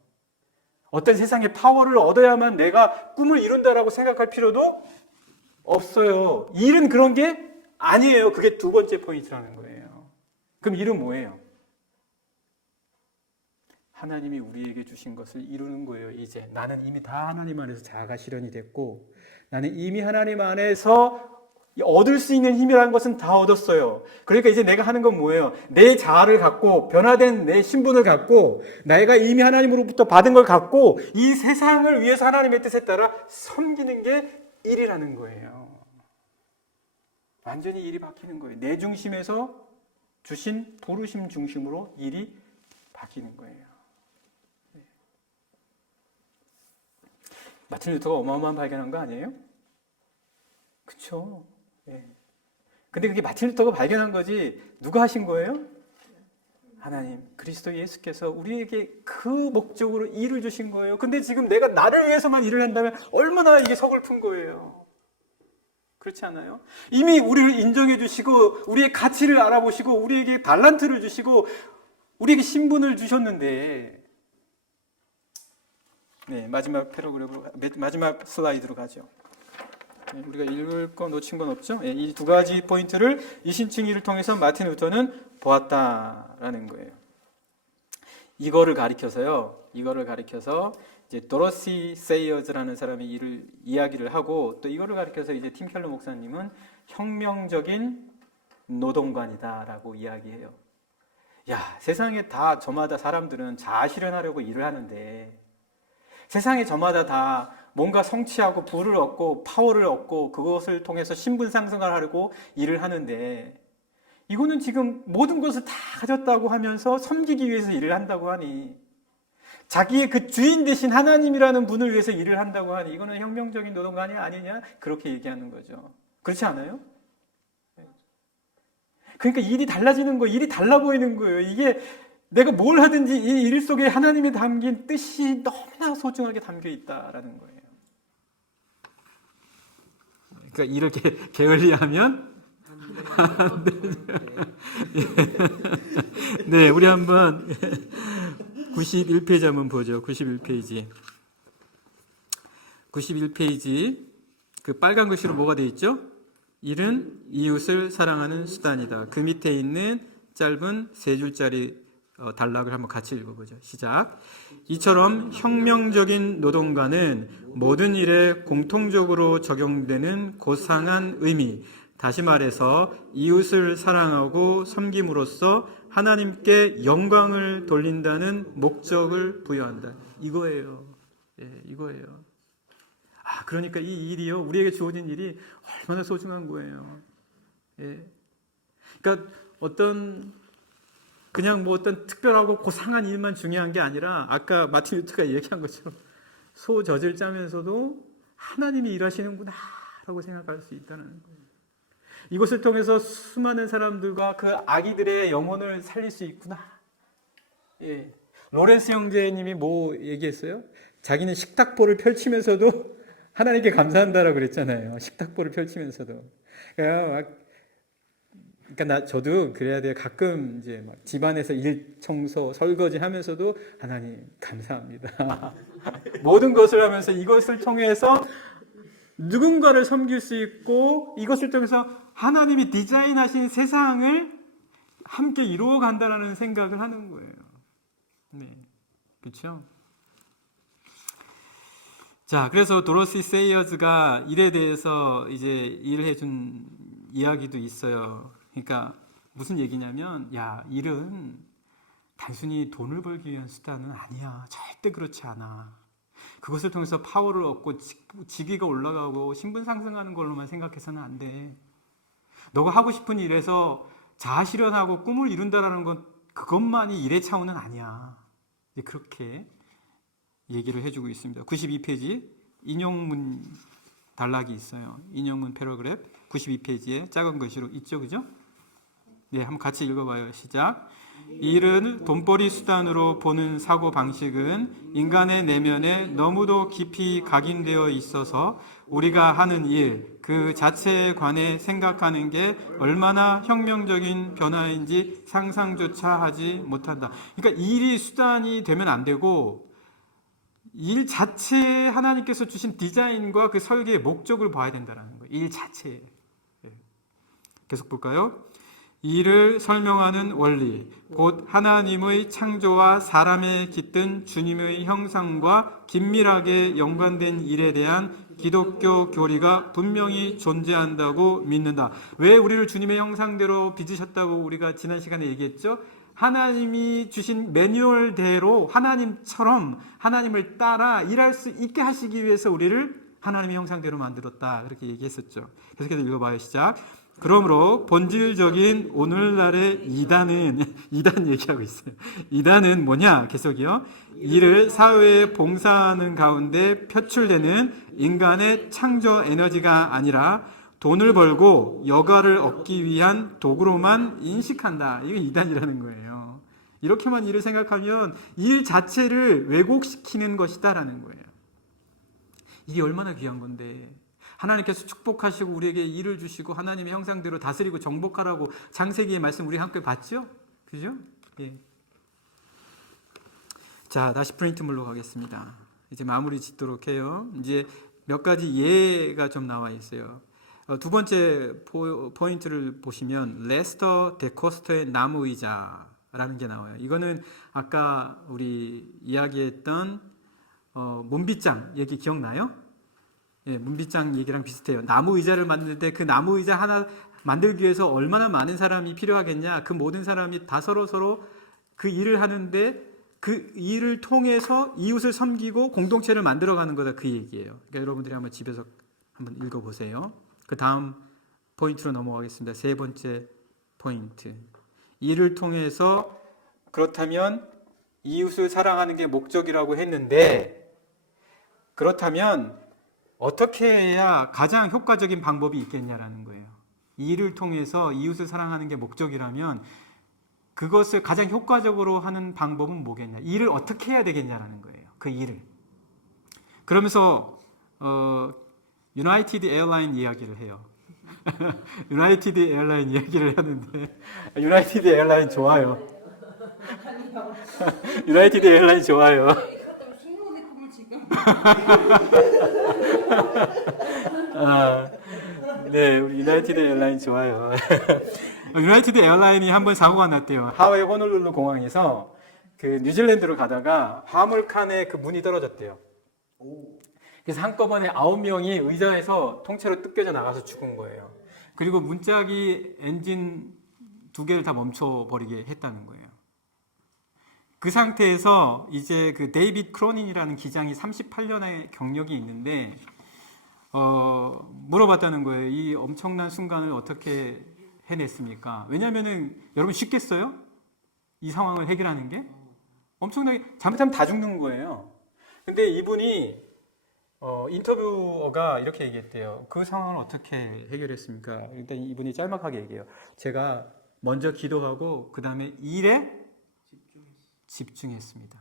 어떤 세상의 파워를 얻어야만 내가 꿈을 이룬다라고 생각할 필요도 없어요. 일은 그런 게 아니에요. 그게 두 번째 포인트라는 거예요. 그럼 일은 뭐예요? 하나님이 우리에게 주신 것을 이루는 거예요. 이제 나는 이미 다 하나님 안에서 자아가 실현이 됐고 나는 이미 하나님 안에서 얻을 수 있는 힘이라는 것은 다 얻었어요. 그러니까 이제 내가 하는 건 뭐예요? 내 자아를 갖고 변화된 내 신분을 갖고 내가 이미 하나님으로부터 받은 걸 갖고 이 세상을 위해서 하나님의 뜻에 따라 섬기는 게 일이라는 거예요. 완전히 일이 바뀌는 거예요. 내 중심에서 주신 부르심 중심으로 일이 바뀌는 거예요. 마틴 루터가 어마어마한 발견한 거 아니에요? 그렇죠. 예. 근데 그게 마틴 루터가 발견한 거지 누가 하신 거예요? 하나님, 그리스도 예수께서 우리에게 그 목적으로 일을 주신 거예요. 근데 지금 내가 나를 위해서만 일을 한다면 얼마나 이게 서글픈 거예요. 그렇지 않아요? 이미 우리를 인정해 주시고 우리의 가치를 알아보시고 우리에게 달란트를 주시고 우리에게 신분을 주셨는데 네, 마지막 패러그래프로 마지막 슬라이드로 가죠. 네, 우리가 읽을 거 놓친 건 없죠? 네, 이 두 가지 포인트를 이신칭의를 통해서 마틴 루터는 보았다라는 거예요. 이거를 가리켜서 이제 도로시 세이어즈라는 사람이 이야기를 하고 또 이거를 가리켜서 이제 팀 켈러 목사님은 혁명적인 노동관이다라고 이야기해요. 야, 세상에 다 저마다 사람들은 자아 실현하려고 일을 하는데 세상에 저마다 다 뭔가 성취하고 부를 얻고 파워를 얻고 그것을 통해서 신분 상승을 하려고 일을 하는데 이거는 지금 모든 것을 다 가졌다고 하면서 섬기기 위해서 일을 한다고 하니 자기의 그 주인 대신 하나님이라는 분을 위해서 일을 한다고 하니 이거는 혁명적인 노동관이 아니냐 그렇게 얘기하는 거죠. 그렇지 않아요? 그러니까 일이 달라지는 거예요. 일이 달라 보이는 거예요. 이게 내가 뭘 하든지 이 일 속에 하나님이 담긴 뜻이 너무나 소중하게 담겨 있다라는 거예요. 그러니까 일을 게을리하면 안 되죠. 네, 우리 한번 91페이지 한번 보죠. 91페이지. 91페이지. 그 빨간 글씨로 뭐가 되어 있죠? 일은 이웃을 사랑하는 수단이다. 그 밑에 있는 짧은 세 줄짜리 단락을 한번 같이 읽어보죠. 시작. 이처럼 혁명적인 노동관은 모든 일에 공통적으로 적용되는 고상한 의미, 다시 말해서 이웃을 사랑하고 섬김으로써 하나님께 영광을 돌린다는 목적을 부여한다. 이거예요. 예, 이거예요. 그러니까 이 일이요, 우리에게 주어진 일이 얼마나 소중한 거예요. 예. 그러니까 그냥 어떤 특별하고 고상한 일만 중요한 게 아니라 아까 마틴 루터가 얘기한 것처럼 소 젖을 짜면서도 하나님이 일하시는구나 라고 생각할 수 있다는 거예요. 이것을 통해서 수많은 사람들과 그 아기들의 영혼을 살릴 수 있구나. 예. 로렌스 형제님이 뭐 얘기했어요? 자기는 식탁보를 펼치면서도 하나님께 감사한다라고 그랬잖아요. 식탁보를 펼치면서도. 그러니까 저도 그래야 돼요. 가끔 이제 막 집안에서 일 청소, 설거지 하면서도 하나님 감사합니다. 모든 것을 하면서 이것을 통해서 누군가를 섬길 수 있고 이것을 통해서 하나님이 디자인하신 세상을 함께 이루어 간다라는 생각을 하는 거예요. 네. 그렇죠? 자, 그래서 도로시 세이어즈가 일에 대해서 이제 일을 해준 이야기도 있어요. 그러니까 무슨 얘기냐면, 야, 일은 단순히 돈을 벌기 위한 수단은 아니야. 절대 그렇지 않아. 그것을 통해서 파워를 얻고 직위가 올라가고 신분 상승하는 걸로만 생각해서는 안 돼. 너가 하고 싶은 일에서 자아 실현하고 꿈을 이룬다라는 건 그것만이 일의 차원은 아니야. 그렇게 얘기를 해주고 있습니다. 92페이지 인용문 단락이 있어요. 인용문 패러그래프 92페이지에 작은 글씨로 있죠, 그죠? 네, 한번 같이 읽어봐요. 시작. 일은 돈벌이 수단으로 보는 사고 방식은 인간의 내면에 너무도 깊이 각인되어 있어서 우리가 하는 일, 그 자체에 관해 생각하는 게 얼마나 혁명적인 변화인지 상상조차 하지 못한다. 그러니까 일이 수단이 되면 안 되고 일 자체에 하나님께서 주신 디자인과 그 설계의 목적을 봐야 된다는 거예요. 일 자체에. 계속 볼까요? 일을 설명하는 원리, 곧 하나님의 창조와 사람에 깃든 주님의 형상과 긴밀하게 연관된 일에 대한 기독교 교리가 분명히 존재한다고 믿는다. 왜 우리를 주님의 형상대로 빚으셨다고 우리가 지난 시간에 얘기했죠? 하나님이 주신 매뉴얼대로 하나님처럼 하나님을 따라 일할 수 있게 하시기 위해서 우리를 하나님의 형상대로 만들었다. 그렇게 얘기했었죠. 계속해서 읽어봐요. 시작. 그러므로 본질적인 오늘날의 이단은 이단 얘기하고 있어요. 이단은 뭐냐? 계속이요. 이를 사회에 봉사하는 가운데 표출되는 인간의 창조 에너지가 아니라 돈을 벌고 여가를 얻기 위한 도구로만 인식한다. 이게 이단이라는 거예요. 이렇게만 일을 생각하면 일 자체를 왜곡시키는 것이다라는 거예요. 이게 얼마나 귀한 건데. 하나님께서 축복하시고 우리에게 일을 주시고 하나님의 형상대로 다스리고 정복하라고 창세기의 말씀 우리 함께 봤죠? 그죠? 예. 자, 다시 프린트물로 가겠습니다. 이제 마무리 짓도록 해요. 이제 몇 가지 예가 좀 나와 있어요. 두 번째 포인트를 보시면 레스터 데코스터의 나무 의자라는 게 나와요. 이거는 아까 우리 이야기했던 문빗장 얘기 기억나요? 예, 문빗장 얘기랑 비슷해요. 나무 의자를 만드는데 그 나무 의자 하나 만들기 위해서 얼마나 많은 사람이 필요하겠냐. 그 모든 사람이 다 서로 그 일을 하는데 그 일을 통해서 이웃을 섬기고 공동체를 만들어가는 거다. 그 얘기예요. 그러니까 여러분들이 한번 집에서 한번 읽어보세요. 그 다음 포인트로 넘어가겠습니다. 세 번째 포인트. 일을 통해서 그렇다면 이웃을 사랑하는 게 목적이라고 했는데 그렇다면 어떻게 해야 가장 효과적인 방법이 있겠냐라는 거예요. 일을 통해서 이웃을 사랑하는 게 목적이라면 그것을 가장 효과적으로 하는 방법은 뭐겠냐? 일을 어떻게 해야 되겠냐라는 거예요. 그 일을. 그러면서 유나이티드 에어라인 이야기를 해요. 유나이티드 에어라인 이야기를 하는데 유나이티드 에어라인 좋아요. 유나이티드 에어라인 좋아요. 네, 우리 유나이티드 에어라인 좋아요. 유나이티드 에어라인이 한번 사고가 났대요. 하와이 호놀룰루 공항에서 그 뉴질랜드로 가다가 화물칸에 그 문이 떨어졌대요. 그래서 한꺼번에 9명이 의자에서 통째로 뜯겨져 나가서 죽은 거예요. 그리고 문짝이 엔진 2개를 다 멈춰버리게 했다는 거예요. 그 상태에서 이제 그 데이빗 크로닌이라는 기장이 38년의 경력이 있는데 물어봤다는 거예요. 이 엄청난 순간을 어떻게 해냈습니까? 왜냐면은 여러분 쉽겠어요? 이 상황을 해결하는 게? 엄청나게 잘못하면 다 죽는 거예요. 근데 이분이 인터뷰어가 이렇게 얘기했대요. 그 상황을 어떻게 해결했습니까? 일단 이분이 짤막하게 얘기해요. 제가 먼저 기도하고 그 다음에 일에 집중했습니다.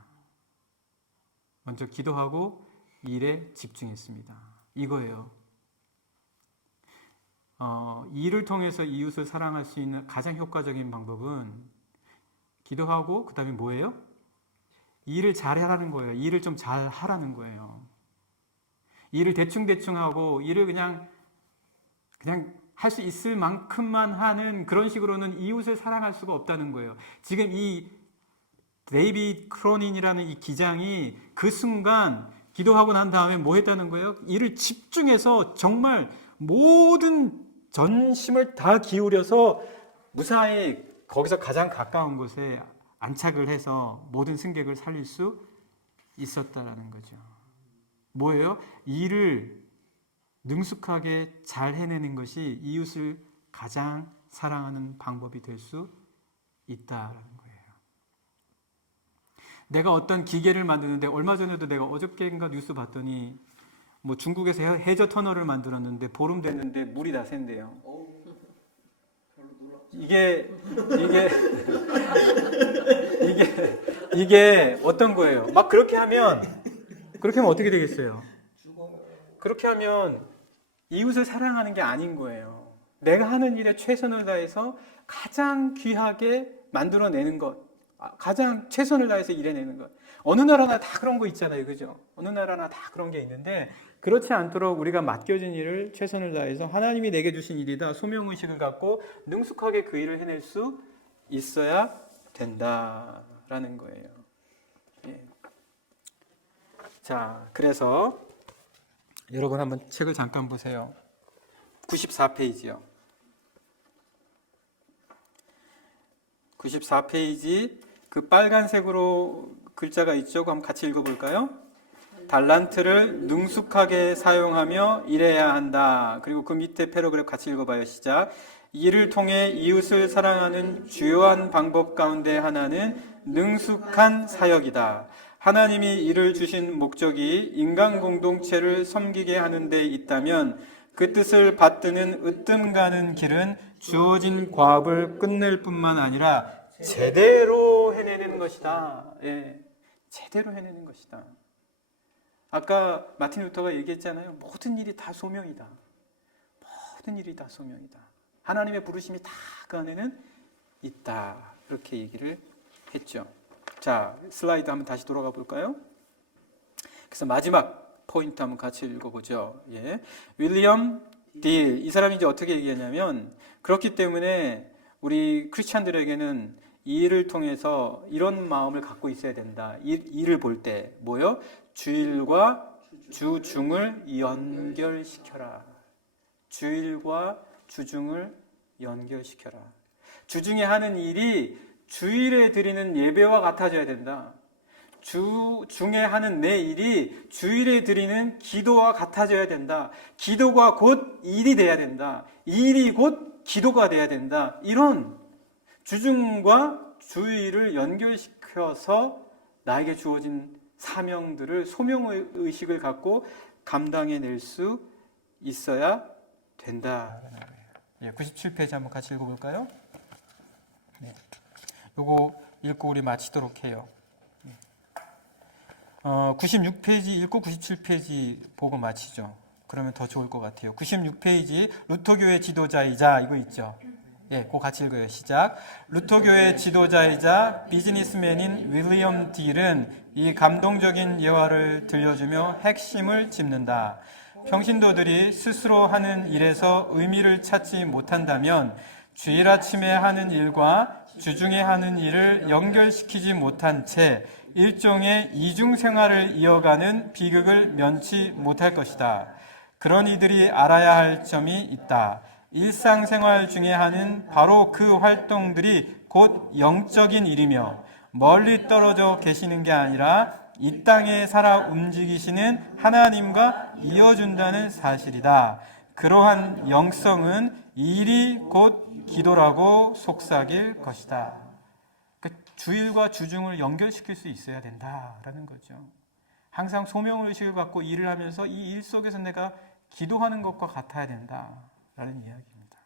먼저 기도하고 일에 집중했습니다. 이거예요. 일을 통해서 이웃을 사랑할 수 있는 가장 효과적인 방법은 기도하고 그 다음에 뭐예요? 일을 잘하라는 거예요. 일을 좀 잘하라는 거예요. 일을 대충대충 하고 일을 그냥 할 수 있을 만큼만 하는 그런 식으로는 이웃을 사랑할 수가 없다는 거예요. 지금 이 데이비드 크로닌이라는 이 기장이 그 순간 기도하고 난 다음에 뭐 했다는 거예요? 일을 집중해서 정말 모든 전심을 다 기울여서 무사히 거기서 가장 가까운 곳에 안착을 해서 모든 승객을 살릴 수 있었다라는 거죠. 뭐예요? 일을 능숙하게 잘 해내는 것이 이웃을 가장 사랑하는 방법이 될 수 있다라는 거예요. 내가 어떤 기계를 만드는데 얼마 전에도 내가 어저께인가 뉴스 봤더니 뭐 중국에서 해저 터널을 만들었는데 보름 됐는데 물이 다 샌대요. 이게 어떤 거예요? 막 그렇게 하면 어떻게 되겠어요? 그렇게 하면 이웃을 사랑하는 게 아닌 거예요. 내가 하는 일에 최선을 다해서 가장 귀하게 만들어내는 것, 가장 최선을 다해서 일해내는 것. 어느 나라나 다 그런 거 있잖아요, 그죠? 어느 나라나 다 그런 게 있는데 그렇지 않도록 우리가 맡겨진 일을 최선을 다해서 하나님이 내게 주신 일이다 소명의식을 갖고 능숙하게 그 일을 해낼 수 있어야 된다라는 거예요. 예. 자, 그래서 여러분 한번 책을 잠깐 보세요. 94페이지요. 94페이지 그 빨간색으로 글자가 있죠. 한번 같이 읽어볼까요? 달란트를 능숙하게 사용하며 일해야 한다. 그리고 그 밑에 패러그래프 같이 읽어봐요. 시작. 이를 통해 이웃을 사랑하는 주요한 방법 가운데 하나는 능숙한 사역이다. 하나님이 이를 주신 목적이 인간 공동체를 섬기게 하는 데 있다면 그 뜻을 받드는 으뜸 가는 길은 주어진 과업을 끝낼 뿐만 아니라 제대로 해내는 것이다. 예, 제대로 해내는 것이다. 아까 마틴 루터가 얘기했잖아요. 모든 일이 다 소명이다. 모든 일이 다 소명이다. 하나님의 부르심이 다 그 안에는 있다. 그렇게 얘기를 했죠. 자, 슬라이드 한번 다시 돌아가 볼까요? 그래서 마지막 포인트 한번 같이 읽어보죠. 예. 윌리엄 딜, 이 사람이 이제 어떻게 얘기하냐면, 그렇기 때문에 우리 크리스찬들에게는 이 일을 통해서 이런 마음을 갖고 있어야 된다. 일을 볼 때 뭐요? 주일과 주중을 연결시켜라. 주일과 주중을 연결시켜라. 주중에 하는 일이 주일에 드리는 예배와 같아져야 된다. 주중에 하는 내 일이 주일에 드리는 기도와 같아져야 된다. 기도가 곧 일이 돼야 된다. 일이 곧 기도가 돼야 된다. 이런 주중과 주일을 연결시켜서 나에게 주어진 사명들을 소명의식을 갖고 감당해낼 수 있어야 된다. 97페이지 한번 같이 읽어볼까요? 네. 요거 읽고 우리 마치도록 해요. 96페이지 읽고 97페이지 보고 마치죠. 그러면 더 좋을 것 같아요. 96페이지 루터교의 지도자이자 이거 있죠. 예, 그거 같이 읽어요. 시작. 루터교의 지도자이자 비즈니스맨인 윌리엄 딜은 이 감동적인 예화를 들려주며 핵심을 짚는다. 평신도들이 스스로 하는 일에서 의미를 찾지 못한다면 주일 아침에 하는 일과 주중에 하는 일을 연결시키지 못한 채 일종의 이중 생활을 이어가는 비극을 면치 못할 것이다. 그런 이들이 알아야 할 점이 있다. 일상생활 중에 하는 바로 그 활동들이 곧 영적인 일이며 멀리 떨어져 계시는 게 아니라 이 땅에 살아 움직이시는 하나님과 이어준다는 사실이다. 그러한 영성은 일이 곧 기도라고 속삭일 것이다. 그러니까 주일과 주중을 연결시킬 수 있어야 된다라는 거죠. 항상 소명의식을 갖고 일을 하면서 이 일 속에서 내가 기도하는 것과 같아야 된다라는 이야기입니다.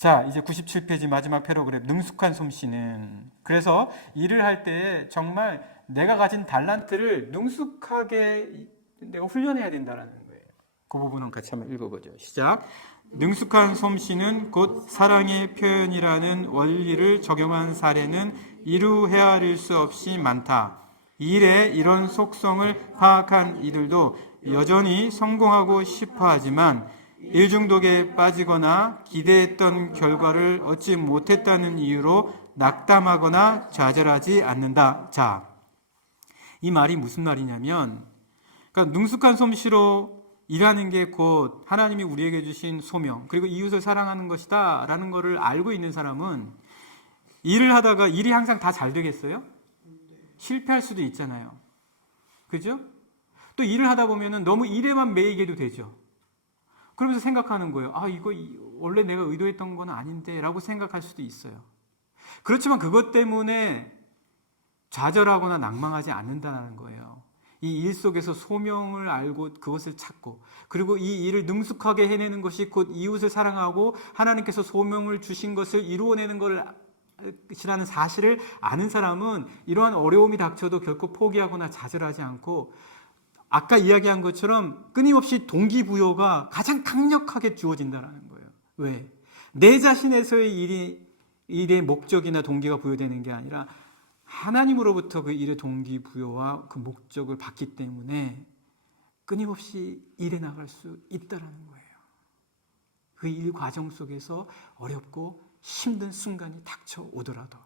자, 이제 97페이지 마지막 패러그래프. 능숙한 솜씨는. 그래서 일을 할 때 정말 내가 가진 달란트를 능숙하게 내가 훈련해야 된다는 거예요. 그 부분은 같이 한번 읽어보죠. 시작. 능숙한 솜씨는 곧 사랑의 표현이라는 원리를 적용한 사례는 이루 헤아릴 수 없이 많다. 일의 이런 속성을 파악한 이들도 여전히 성공하고 싶어 하지만 일 중독에 빠지거나 기대했던 결과를 얻지 못했다는 이유로 낙담하거나 좌절하지 않는다. 자, 이 말이 무슨 말이냐면, 그러니까 능숙한 솜씨로 일하는 게 곧 하나님이 우리에게 주신 소명, 그리고 이웃을 사랑하는 것이다 라는 것을 알고 있는 사람은 일을 하다가 일이 항상 다 잘 되겠어요? 실패할 수도 있잖아요. 그죠? 또 일을 하다 보면은 너무 일에만 매이게도 되죠. 그러면서 생각하는 거예요. 아, 이거 원래 내가 의도했던 건 아닌데 라고 생각할 수도 있어요. 그렇지만 그것 때문에 좌절하거나 낭망하지 않는다는 거예요. 이 일 속에서 소명을 알고 그것을 찾고, 그리고 이 일을 능숙하게 해내는 것이 곧 이웃을 사랑하고 하나님께서 소명을 주신 것을 이루어내는 것이라는 사실을 아는 사람은 이러한 어려움이 닥쳐도 결코 포기하거나 좌절하지 않고, 아까 이야기한 것처럼 끊임없이 동기부여가 가장 강력하게 주어진다는 거예요. 왜? 내 자신에서의 일의 목적이나 동기가 부여되는 게 아니라 하나님으로부터 그 일의 동기부여와 그 목적을 받기 때문에 끊임없이 일해 나갈 수 있다는 거예요. 그 일 과정 속에서 어렵고 힘든 순간이 닥쳐오더라도.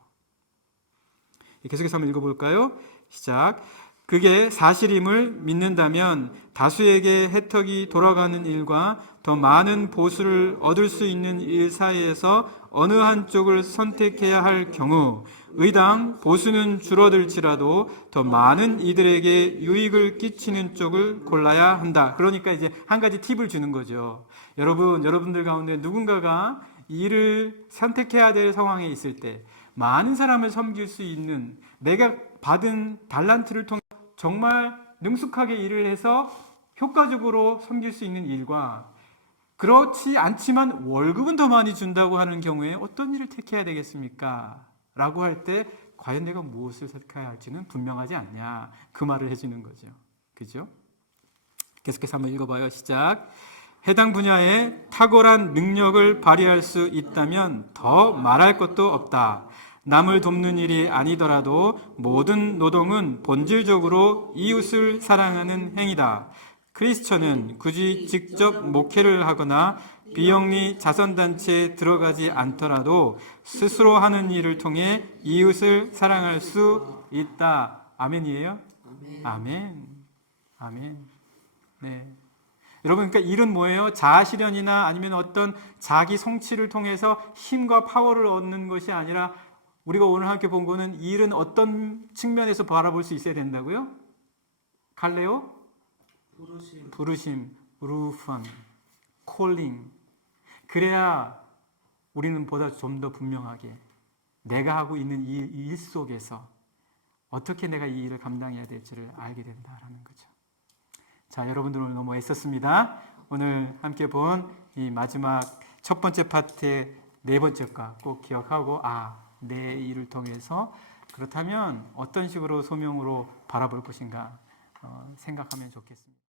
계속해서 한번 읽어볼까요? 시작. 그게 사실임을 믿는다면 다수에게 혜택이 돌아가는 일과 더 많은 보수를 얻을 수 있는 일 사이에서 어느 한쪽을 선택해야 할 경우 의당 보수는 줄어들지라도 더 많은 이들에게 유익을 끼치는 쪽을 골라야 한다. 그러니까 이제 한 가지 팁을 주는 거죠. 여러분들 가운데 누군가가 일을 선택해야 될 상황에 있을 때 많은 사람을 섬길 수 있는, 내가 받은 달란트를 통해 정말 능숙하게 일을 해서 효과적으로 섬길 수 있는 일과 그렇지 않지만 월급은 더 많이 준다고 하는 경우에 어떤 일을 택해야 되겠습니까? 라고 할 때 과연 내가 무엇을 선택해야 할지는 분명하지 않냐, 그 말을 해주는 거죠. 그죠? 계속해서 한번 읽어봐요. 시작. 해당 분야에 탁월한 능력을 발휘할 수 있다면 더 말할 것도 없다. 남을 돕는 일이 아니더라도 모든 노동은 본질적으로 이웃을 사랑하는 행위다. 크리스천은 굳이 직접 목회를 하거나 비영리 자선단체에 들어가지 않더라도 스스로 하는 일을 통해 이웃을 사랑할 수 있다. 아멘이에요? 아멘. 아멘. 네. 여러분, 그러니까 일은 뭐예요? 자아실현이나 아니면 어떤 자기 성취를 통해서 힘과 파워를 얻는 것이 아니라, 우리가 오늘 함께 본 거는 일은 어떤 측면에서 바라볼 수 있어야 된다고요? 갈래요? 부르심, 루펀, 콜링. 그래야 우리는 보다 좀 더 분명하게 내가 하고 있는 이 일 속에서 어떻게 내가 이 일을 감당해야 될지를 알게 된다라는 거죠. 자, 여러분들 오늘 너무 애썼습니다. 오늘 함께 본 이 마지막 첫 번째 파트의 네 번째 과 꼭 기억하고, 내 일을 통해서 그렇다면 어떤 식으로 소명으로 바라볼 것인가 생각하면 좋겠습니다.